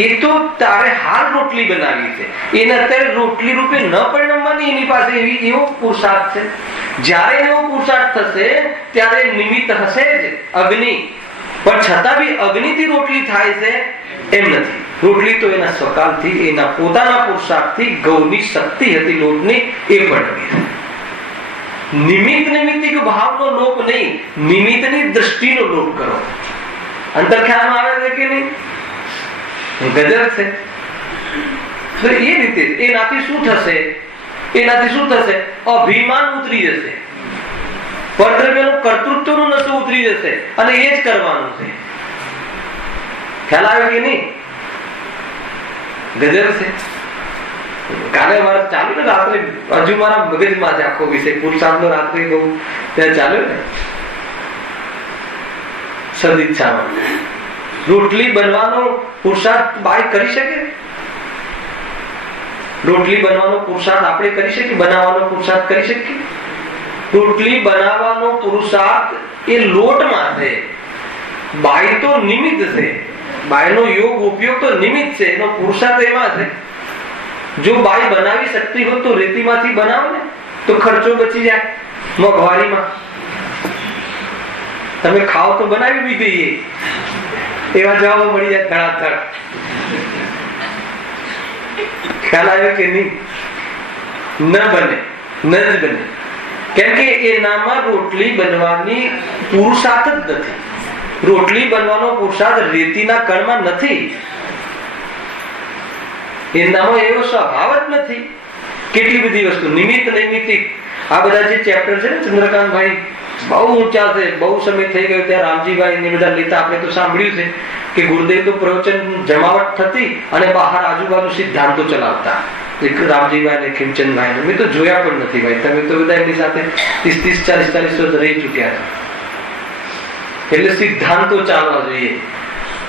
એ તો તારે હાલ રોટલી બનાવી છે, એને અત્યારે રોટલી રૂપે ન પરિણમવાની એની પાસે એવો પુરુષાર્થ છે. જ્યારે એવો પુરુષાર્થ થશે ત્યારે નિમિત્ત હશે જ અગ્નિ, પણ છતાં બી અગ્નિથી રોટલી થાય છે એમ નથી. રોટલી તો એના સ્વકાલથી, એના પોતાના પુરુષાર્થથી, ગૌની શક્તિ હતી લોટની, એ બનવી છે. નિમિત્ત નૈમિત્તિક ભાવનો લોપ નહીં, નિમિત્તની દ્રષ્ટિનો લોપ કરો. અંતર ખ્યાલમાં આવે છે કે નહીં? ગજબ છે. તો એ રીતે એનાથી શું થશે? એનાથી શું થશે? અભિમાન ઉતરી જશે, પરદ્રવ્યનું કર્તૃત્વનું નશો ઉતરી જશે, અને એ જ કરવાનું છે. ખ્યાલ આવે કે નહીં? ગજબ છે. કાલે મારે ચાલુ ને રાત્રે, હજુ મારા મગજમાં છે આખો વિષય પુરુષાર્થનો. રાત્રે બહુ ત્યાં ચાલ્યો ને સદિચ્છામાં. રોટલી બનવાનો પુરુષાર્થ બાઈ કરી શકે? રોટલી બનવાનો પુરુષાર્થ આપણે કરી શકીએ? બનાવવાનો પુરુષાર્થ કરી શકીએ? રોટલી બનાવવાનો પુરુષાર્થ એ લોટમાં છે. બાઈ તો નિમિત્ત છે. બાઈનો યોગ ઉપયોગ તો નિમિત્ત છે, એનો પુરુષાર્થ એમાં છે. જો બાઈ બનાવી શકતી હોય તો રેતીમાંથી બનાવો ને, તો ખર્ચો બચી જાય મોંઘવારીમાં. તમે ખાઓ તો બનાવી બી દઈએ, એવા જવાબો મળી જાય ધડાધડ. ખ્યાલ આવ્યો કે નહીં? ન બને, ન જ બને. કેમ કે એનામાં રોટલી બનવાની પુરુષાર્થ જ નથી. રોટલી બનવાનો પુરુષાર્થ રેતીના કણમાં નથી. એનામાં એવો સ્વભાવ જ નથી. કેટલી બધી વસ્તુ નિમિત્ત નૈમિત્તિક, આ બધા જે ચેપ્ટર છે ને ચંદ્રકાંતભાઈ, બહુ ઊંચા છે. બહુ સમય થઈ ગયો ત્યાં રામજીભાઈ ને બધા લેતા. આપણે તો સાંભળ્યું છે કે ગુરુદેવ તો પ્રવચન જમાવટ થતી અને બહાર આજુબાજુ સિદ્ધાંતો ચલાવતા. રામજીભાઈ ને ખીમચંદભાઈ મેં તો જોયા પણ નથી ભાઈ. તમે તો બધા એમની સાથે 30-40 વર્ષ રહી ચુક્યા છે. એટલે સિદ્ધાંતો ચાલવા જોઈએ.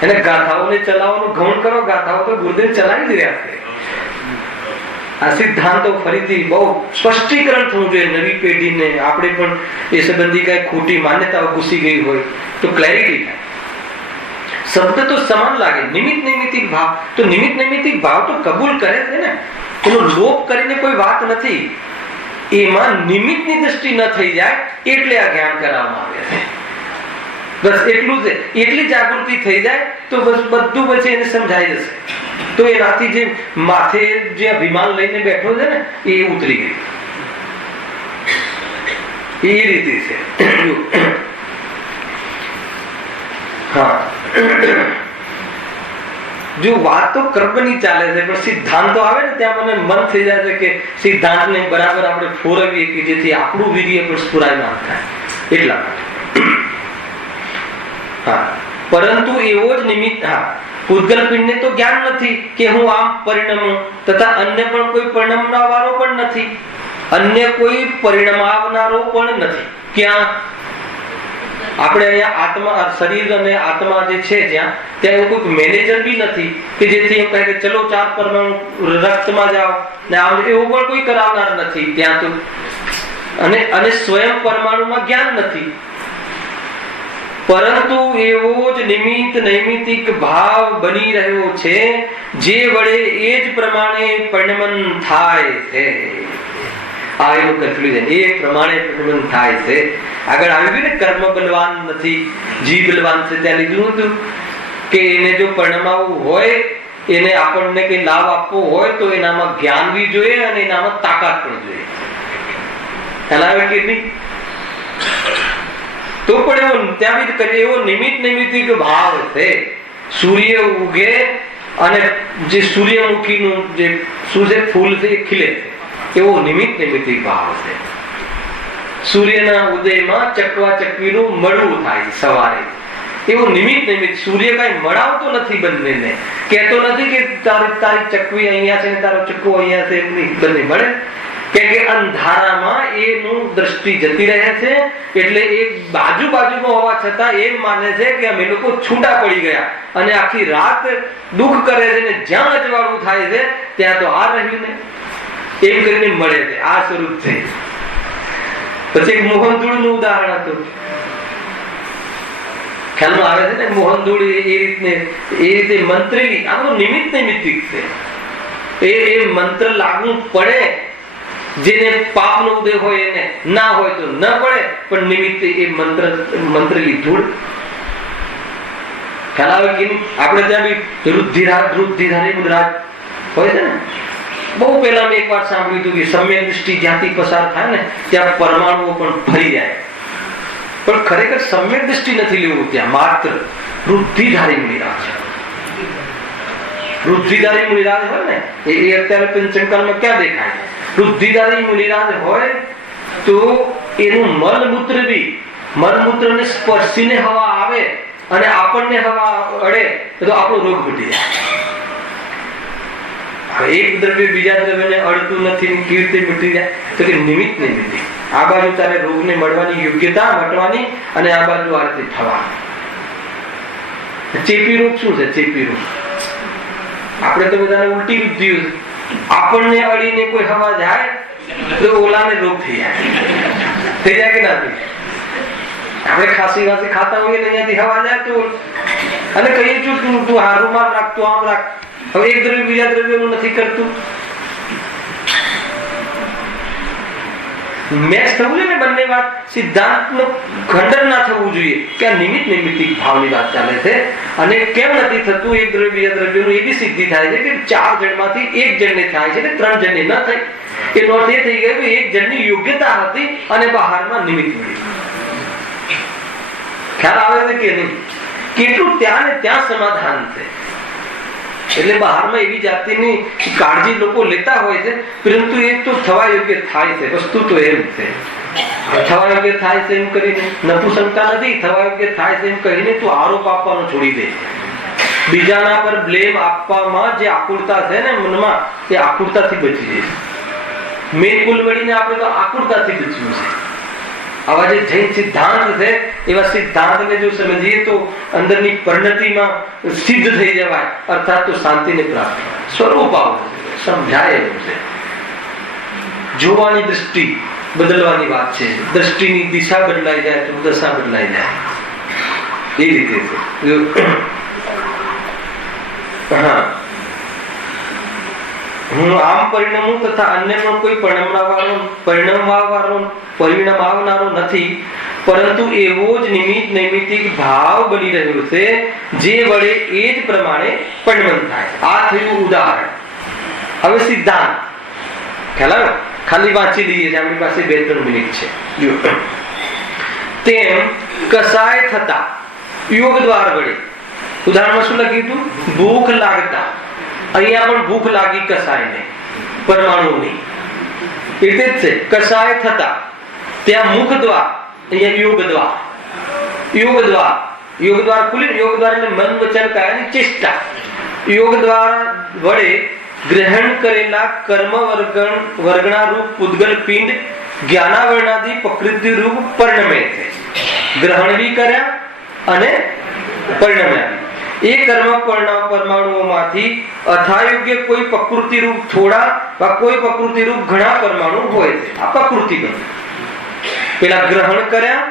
એને ગાથાઓને ચલાવવાનું ગૌણ કરો. ગાથાઓ તો ગુરુદેવ ચલાવી જ રહ્યા છે. આ સિદ્ધાંતો ફરીથી બહુ સ્પષ્ટીકરણ થવું જોઈએ નવી પેઢીને. આપણે પણ એ સંબંધી કઈ ખોટી માન્યતાઓ ઘૂસી ગઈ હોય તો ક્લેરિટી થાય. શબ્દ તો સમાન લાગે. નિમિત્ત નૈમિત્તિક ભાવ, તો નિમિત્ત નૈમિત્તિક ભાવ તો કબૂલ કરે છે ને, એનો લોપ કરીને કોઈ વાત નથી. એમાં નિમિત્તની દ્રષ્ટિ ન થઈ જાય એટલે આ જ્ઞાન કરાવવામાં આવે છે. બસ એટલું છે. એટલી જાગૃતિ થઈ જાય તો બસ બધું પછી એને સમજાઈ જશે. તો એનાથી જે માથે જે અભિમાન લઈને બેઠો છે ને એ ઉતરી ગયું. એ રીતે છે. હા, જો વાત તો કર્મની ચાલે છે, પણ સિદ્ધાંતો આવે ને ત્યાં મને મન થઈ જાય છે કે સિદ્ધાંતને બરાબર આપણે ફોરવીએ કે જેથી આપણું વીર્ય પણ સ્ફુરાયમાન થાય. એટલા માટે હા, પરંતુ એવો જ નિમિત્ત. હા, પૂતગલ પિંડને તો જ્ઞાન નથી કે હું આમ પરિણમું, તથા અન્ય પણ કોઈ પરિણમનારો પણ નથી. અન્ય કોઈ પરિણમાવનારો પણ નથી. ક્યાં? આપણે અહીંયા આત્મા, શરીર અને આત્મા જે છે ત્યાં એવું કોઈ મેનેજર બી નથી કે જેથી એમ કહે કે ચલો 4 પરમાણુ રક્તમાં જાઓ ને આમ, એવું પણ કોઈ કરાવનાર નથી ત્યાં તો. અને સ્વયં પરમાણુમાં જ્ઞાન નથી, પરંતુ એવો જ નિમિત્ત નૈમિતિક ભાવ બની રહ્યો છે જે વડે એ જ પ્રમાણે પરિણમન થાય છે. આ એનું કન્ક્લુઝન, એ પ્રમાણે પરિણમન થાય છે. આગળ આવી ગયું ને, કર્મ બલવાન નથી, જીવ બલવાન છે. ત્યાં લીધું હતું કે એને જો પરિણમાવવું હોય, એને આપણને કઈ લાભ આપવો હોય તો એનામાં જ્ઞાન બી જોઈએ અને એનામાં તાકાત પણ જોઈએ. ખ્યાલ કે નહીં? તો પણ એવો ત્યાં બી એવો નિમિત્ત નૈમિતિક ભાવ છે. સૂર્ય ઉગે અને જે સૂર્યમુખીનું જે ફૂલ છે એ ખીલે, એવો નિમિત્ત નૈમિતિક ભાવ છે. સૂર્યના ઉદયમાં ચકવા ચકવીનું મળવું થાય સવારે, એવું નિમિત્ત નૈમિત. સૂર્ય કઈ મળાવતો નથી બંનેને, કહેતો નથી કે તારી ચકવી અહીંયા છે ને તારો ચક્કો અહીંયા છે, બંને મળે. કે અંધારામાં એનું દ્રષ્ટિ જતી રહે છે, એટલે એ બાજુમાં હોવા છતાં એમ માને છે કે અમે લોકો છૂટા પડી ગયા, અને આખી રાત દુઃખ કરે છે ને જ્યાં અજવાળું થાય છે ત્યાં તો આ રહ્યું ને, એમ કરીને મળે છે. આ સ્વરૂપ છે. પછી એક મોહનધૂળ નું ઉદાહરણ હતું, ખ્યાલમાં આવે છે ને? મોહનધૂળ એ રીતે મંત્રેલી, આનો નિમિત્ત નૈમિતિક છે. એ મંત્ર લાગુ પડે, જેને પાપ નો ઉદય હોય એને, ના હોય તો ન પડે, પણ નિમિત્તે એ મંત્રેલી ધૂળ. ખ્યાલ આવે કે આપણે ત્યાં બી રુદ્ધિધારી મુદ્રાજ હોય છે ને. બહુ પહેલા મેં એક વાર સાંભળ્યું હતું કે સમ્યક દૃષ્ટિ જ્યાંથી પસાર થાય ને ત્યાં પરમાણુઓ પણ ફરી જાય, પણ ખરેખર સમ્યક દૃષ્ટિ નથી લેવું ત્યાં, માત્ર રુદ્ધિધારી મુનિરાજ. રુદ્ધિધારી મુનિરાજ હોય ને એ અત્યારે પંચમકાળમાં ક્યાં દેખાય? રુદ્ધિધારી મુનિરાજ હોય તો એનું મલમૂત્ર ને સ્પર્શીને હવા આવે અને આપણને હવા અડે તો આપણો રોગ ઘટી જાય. એક દ્રવ્ય બીજા દ્રવ્યને અડતું નથી, કેવી રીતે મટી જાય? તો કે નિમિત્ત નૈમિતિક. આ બાજુ તારે રોગને મળવાની યોગ્યતા મટવાની, અને આ બાજુ આ રીતે થવાની. ચેપી રોગ શું છે? ચેપી રોગ આપણે તો બધાને ઉલટી વૃદ્ધિ, આપણને અડીને કોઈ હવા જાય તો ઓલાને રોગ થઈ જાય. થઈ જાય કે ના? આપણે ખાંસી વાસી ખાતા હોઈએ ને અહીંયાથી હવા જાય તો, અને કહીએ છું તું આ રૂમાલ રાખ, તું આમ રાખ. હવે એક દ્રવ્ય બીજા દ્રવ્યનું નથી કરતું, મેચ થવું જોઈએ ને બંને વાત. સિદ્ધાંતનું ખંડન ના થવું જોઈએ કે આ નિમિત્ત નૈમિતિક ભાવની વાત ચાલે છે. અને કેમ નથી થતું? એક દ્રવ્ય બીજા દ્રવ્યનું એવી સિદ્ધિ થાય છે કે 4 જણમાંથી 1 જણને થાય છે ને 3 જણને ન થાય. એનો અર્થ એ થઈ ગયો કે 1 જણની યોગ્યતા હતી અને બહારમાં નિમિત્ત મળી. ખ્યાલ આવે છે કે નહીં? કેટલું ત્યાં ને ત્યાં સમાધાન છે. એટલે બહારમાં એવી જાતિની કાળજી લોકો લેતા હોય છે, પરંતુ એ તો થવા યોગ્ય થાય છે. વસ્તુ તો એમ છે, થવા યોગ્ય થાય છે એમ કરીને નપુસંગતા નથી. થવા યોગ્ય થાય છે એમ કહીને તું આરોપ આપવાનો છોડી દે. બીજાના પર બ્લેમ આપવામાં જે આકુરતા છે ને મનમાં, એ આકુરતાથી બચી જાય. મેં કુલ મળીને આપણે તો આકુરતાથી બચવું છે. આવા જે જૈન સિદ્ધાંત છે એવા સિદ્ધાંતને જો સમજીએ તો અંદરની પરિણતિમાં સિદ્ધ થઈ જવાય, અર્થાત તો શાંતિને પ્રાપ્ત સ્વરૂપ આવું સમજાય એવું છે. જોવાની દૃષ્ટિ બદલવાની વાત છે. દ્રષ્ટિની દિશા બદલાઈ જાય તો દશા બદલાઈ જાય, એ રીતે છે. હા, હું આમ પરિણમું તથા અન્ય પણ કોઈ પરિણમાવનારો નથી, પરંતુ એવો જ નિમિત્ત નૈમિતિક ભાવ બની રહ્યો છે જે વડે એ જ પ્રમાણે પરિણમન થાય. આ થયું ઉદાહરણ. હવે સિદ્ધાંત ખ્યાલ આવ્યો? ખાલી વાંચી લઈએ, આપણી પાસે 2-3 મિનિટ છે. તેમ કસાય થતા યોગ દ્વાર વડે, ઉદાહરણમાં શું લખ્યું હતું? ભૂખ લાગતા. અહીંયા પણ ભૂખ લાગી કસાયને, પરમાણુની. એટલે જ છે કસાય થતા. ત્યાં મુખ દ્વાર, અહીંયા યોગ દ્વાર. યોગ દ્વાર ખુલી. યોગ દ્વાર એટલે મન વચન કાયાની ચેષ્ટા. યોગ દ્વાર વડે ગ્રહણ કરેલા કર્મ વર્ગણા રૂપ પૂદગલ પિંડ જ્ઞાનાવરણાદી પ્રકૃતિ રૂપ પરિણમે છે. ગ્રહણ બી કર્યા અને પરિણમ્યા. એ કર્મ પરમાણુઓમાંથી અથાયોગ્ય કોઈ પ્રકૃતિ રૂપ થોડા કોઈ પ્રકૃતિ રૂપ ઘણા પરમાણુ હોય છે. આ પ્રકૃતિ બની. પેલા ગ્રહણ કર્યા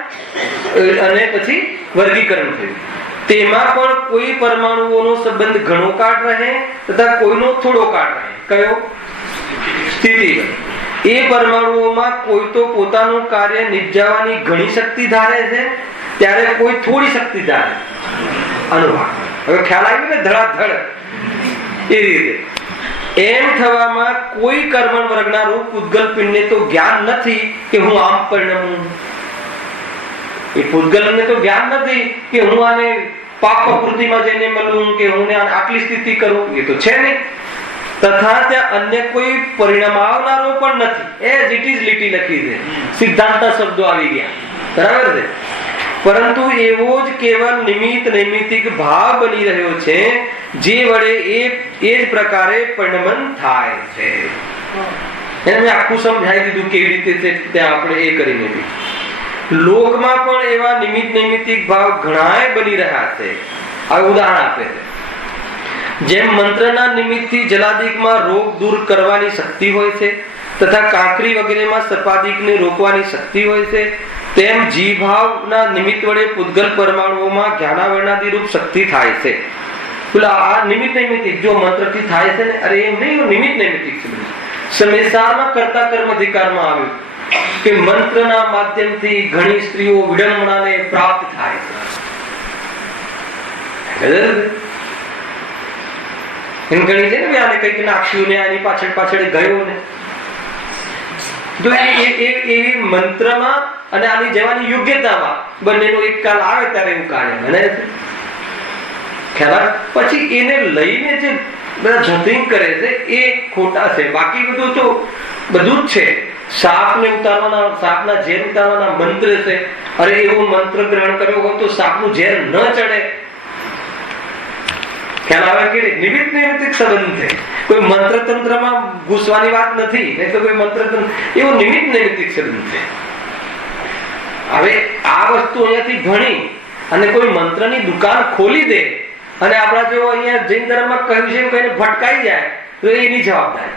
અને પછી વર્ગીકરણ થયું. તેમાં પણ કોઈ પરમાણુઓનો સંબંધ ઘણો કાળ રહે તથા કોઈનો થોડો કાળ રહે. કયો? સ્થિતિ. એ પરમાણુઓમાં કોઈ તો પોતાનું કાર્ય નિપજાવવાની ઘણી શક્તિ ધારે છે, ત્યારે કોઈ થોડી શક્તિ ધારે. અનુભવ. હવે ખ્યાલ આવ્યો ને? ધડાધડ એ રીતે. એમ થવામાં કોઈ કર્મણ વર્ગના રૂપ પૂતગલ પિંડને તો જ્ઞાન નથી કે હું આમ પરિણમું. એ પૂતગલને તો જ્ઞાન નથી કે હું આને પાપ પ્રકૃતિમાં જઈને મળું કે હું આટલી સ્થિતિ કરું. એ તો છે નહીં. તથા ત્યાં અન્ય કોઈ પરિણામ આવનારો પણ નથી. એઝ ઇટ ઇઝ લીટી લખી છે. સિદ્ધાંતના શબ્દો આવી ગયા. બરાબર છે. પરંતુ એવો જ કેવલ નિમિત્ત નૈમિતિક ભાવ બની રહ્યો છે, જે વડે એ જ પ્રકારે પરિણમન થાય છે. એને મેં આખું સમજાવી દીધું કેવી રીતે ત્યાં આપણે એ કરી લીધું. લોકમાં પણ એવા નિમિત્ત નૈમિતિક ભાવ ઘણાય બની રહ્યા છે. આ ઉદાહરણ આપે છે. જેમ મંત્રના નિમિત્તથી જલાદિકમાં રોગ દૂર કરવાની શક્તિ હોય છે તથા કાંકરી વગેરેમાં સર્પાદિકને રોકવાની શક્તિ હોય છે, તેમ જીવભાવના નિમિત્ત વડે પૂતગલ પરમાણુઓમાં જ્ઞાનાવરણાદી રૂપ શક્તિ થાય છે. આ નિમિત્ત નૈમિતિક જો મંત્રથી થાય છે ને, અરે એમ નહીં, નિમિત્ત નૈમિતિક છે. સમયસારમાં કર્તા કર્મ અધિકારમાં આવ્યું કે મંત્રના માધ્યમથી ઘણી સ્ત્રીઓ વિડંબનાને પ્રાપ્ત થાય છે. એમ ઘણી છે ને, આને કંઈક નાખ્યું ને આની પાછળ પાછળ ગયો ને, તો એ મંત્રમાં અને આની જવાની યોગ્યતામાં બંનેનો એક કાલ આવે ત્યારે એવું કાર્ય બને છે. ખ્યાલ? પછી એને લઈને જે બધા જતિંગ કરે છે એ ખોટા છે. બાકી બધું તો બધું જ છે. સાપને ઉતારવાના, સાપના ઝેર ઉતારવાના મંત્ર છે. અરે એવો મંત્ર ગ્રહણ કર્યો હોય તો સાપનું ઝેર ન ચડે. ખ્યાલ આવે કે નિમિત્ત નૈમિતિક સંબંધ છે. કોઈ મંત્ર તંત્રમાં ઘૂસવાની વાત નથી, નહીં તો કોઈ મંત્ર તંત્ર એવો નિમિત્ત નૈમિતિક સંબંધ છે. હવે આ વસ્તુ અહીંયાથી ભણી અને કોઈ મંત્રની દુકાન ખોલી દે અને આપણા જો અહીંયા જૈન ધર્મમાં કહ્યું છે કહીને ભટકાઈ જાય તો એની જવાબદારી.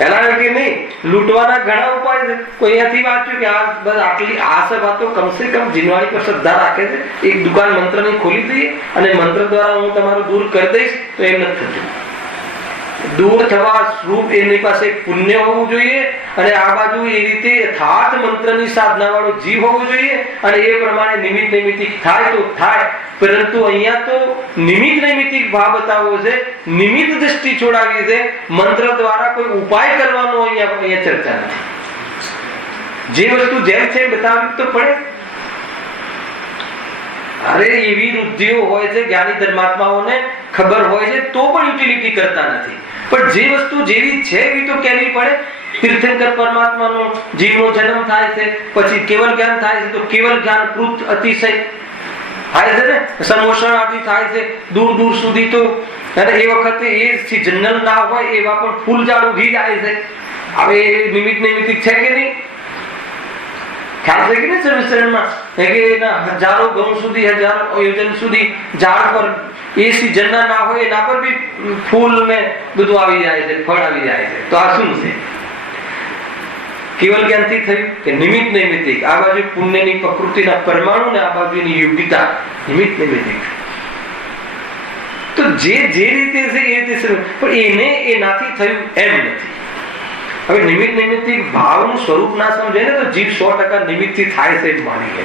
પેલા કે નહીં, લૂંટવાના ઘણા ઉપાય છે. કોઈ અહીંયાથી વાંચ્યું કે આ બસ આટલી આ સબ વાતો કમસે કમ જીનવાણી પર શ્રદ્ધા રાખે છે. એક દુકાન મંત્રની ખોલી દઈએ અને મંત્ર દ્વારા હું તમારું દૂર કરી દઈશ તો એમ નથી થતું. દૂર થવા રૂપ એની પાસે પુણ્ય હોવું જોઈએ અને આ બાજુ એ રીતે યથાર્થ મંત્રની સાધના વાળો જીવ હોવો જોઈએ અને એ પ્રમાણે નિમિત્ત નૈમિતિક થાય તો થાય. પરંતુ અહીંયા તો નિમિત્ત નૈમિતિક ભાવ બતાવવો છે, નિમિત્ત દ્રષ્ટિ છોડાવી છે. મંત્ર દ્વારા કોઈ ઉપાય કરવાનો અહીંયા ચર્ચા નથી. જે વસ્તુ જેમ છે બતાવવી તો પડે. અરે એવી વૃદ્ધિઓ હોય છે, જ્ઞાની ધર્માત્માઓને ખબર હોય છે તો પણ યુટિલિટી કરતા નથી. પણ જે વસ્તુ જેવી છે એવી તો કહેવી પડે. તીર્થંકર પરમાત્માનો જીવનો જન્મ થાય છે, પછી કેવલ જ્ઞાન થાય છે તો કેવલ જ્ઞાન કૃત અતિશય થાય છે ને, સમોષણ આદિ થાય છે દૂર દૂર સુધી. તો અને એ વખતે એ જનરલ ના હોય એવા પણ ફૂલ ઝાડ ઉગી જાય છે. હવે નિમિત્ત નૈમિતિક છે કે નહીં? ખ્યાલ છે કે નહીં? સર્વશરણમાં હજારો ગૌ સુધી, હજારો યોજન સુધી ઝાડ પર એ સિઝનના ના હોય એના પર બી ફૂલ ને બધું આવી જાય છે, ફળ આવી જાય છે. તો આ શું છે? કેવલ જ્ઞાનથી થયું કે નિમિત્ત નૈમિતિક. આ બાજુ પુણ્યની પ્રકૃતિના પરમાણુ ને આ બાજુની યોગ્યતા નિમિત્ત નૈમિતિક. તો જે રીતે છે એ રીતે પણ એને એનાથી થયું એમ નથી. હવે નિમિત્ત નૈમિતિક ભાવનું સ્વરૂપ ના સમજે ને તો જીવ 100% નિમિત્તથી થાય છે જ માની લે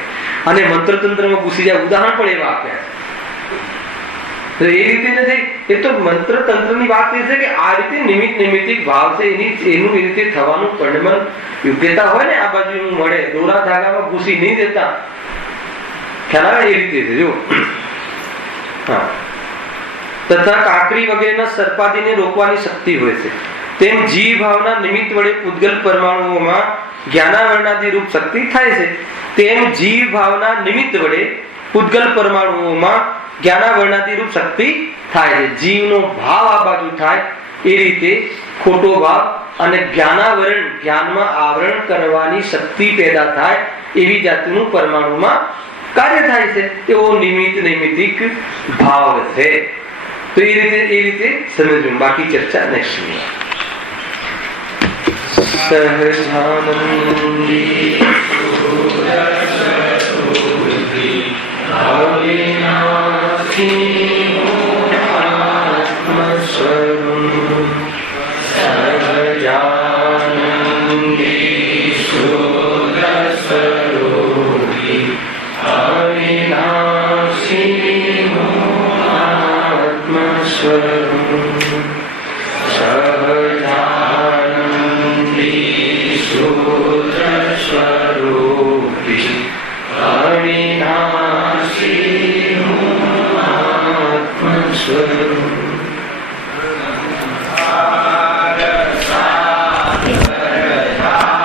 અને મંત્ર તંત્રમાં ઘૂસી જાય. ઉદાહરણ પણ એવા આપ્યા. તો એ રીતે નથી. એ તો મંત્ર તંત્રની વાત એ છે કે આ રીતે નિમિત્ત નૈમિતિક ભાવ છે એનું એ રીતે થવાનું પરિણમન યોગ્યતા હોય ને આ બાજુ મળે. દોરા ધાગામાં ઘૂસી નહીં દેતા. ખ્યાલ આવે? એ રીતે છે. જો હા, તથા કાંકરી વગેરેના સર્પાદિને રોકવાની શક્તિ હોય છે, તેમ જીવ ભાવના નિમિત્ત વડે પૂતગલ પરમાણુઓમાં જ્ઞાનાવરણાદી રૂપ શક્તિ થાય છે. તેમ જીવ ભાવના નિમિત્ત વડે પૂતગલ પરમાણુઓમાં જ્ઞાનાવરણાદી રૂપ શક્તિ થાય છે. જીવનો ભાવ આ બાજુ થાય એ રીતે ખોટો ભાવ અને જ્ઞાનમાં આવરણ કરવાની શક્તિ પેદા થાય એવી જાતનું પરમાણુમાં કાર્ય થાય છે. એવો નૈમિતિક ભાવ છે. તો એ રીતે સમજવું. બાકી ચર્ચા નહીં. સહજાનંદી આત્મસ્વરૂપ સહજાનંદી શુદ્ધ સ્વરૂપી અવિનાશી આત્મસ્વરૂપ સહજાનંદી શુદ્ધ સ્વરૂપી અવિનાશી આત્મસ્વરૂપ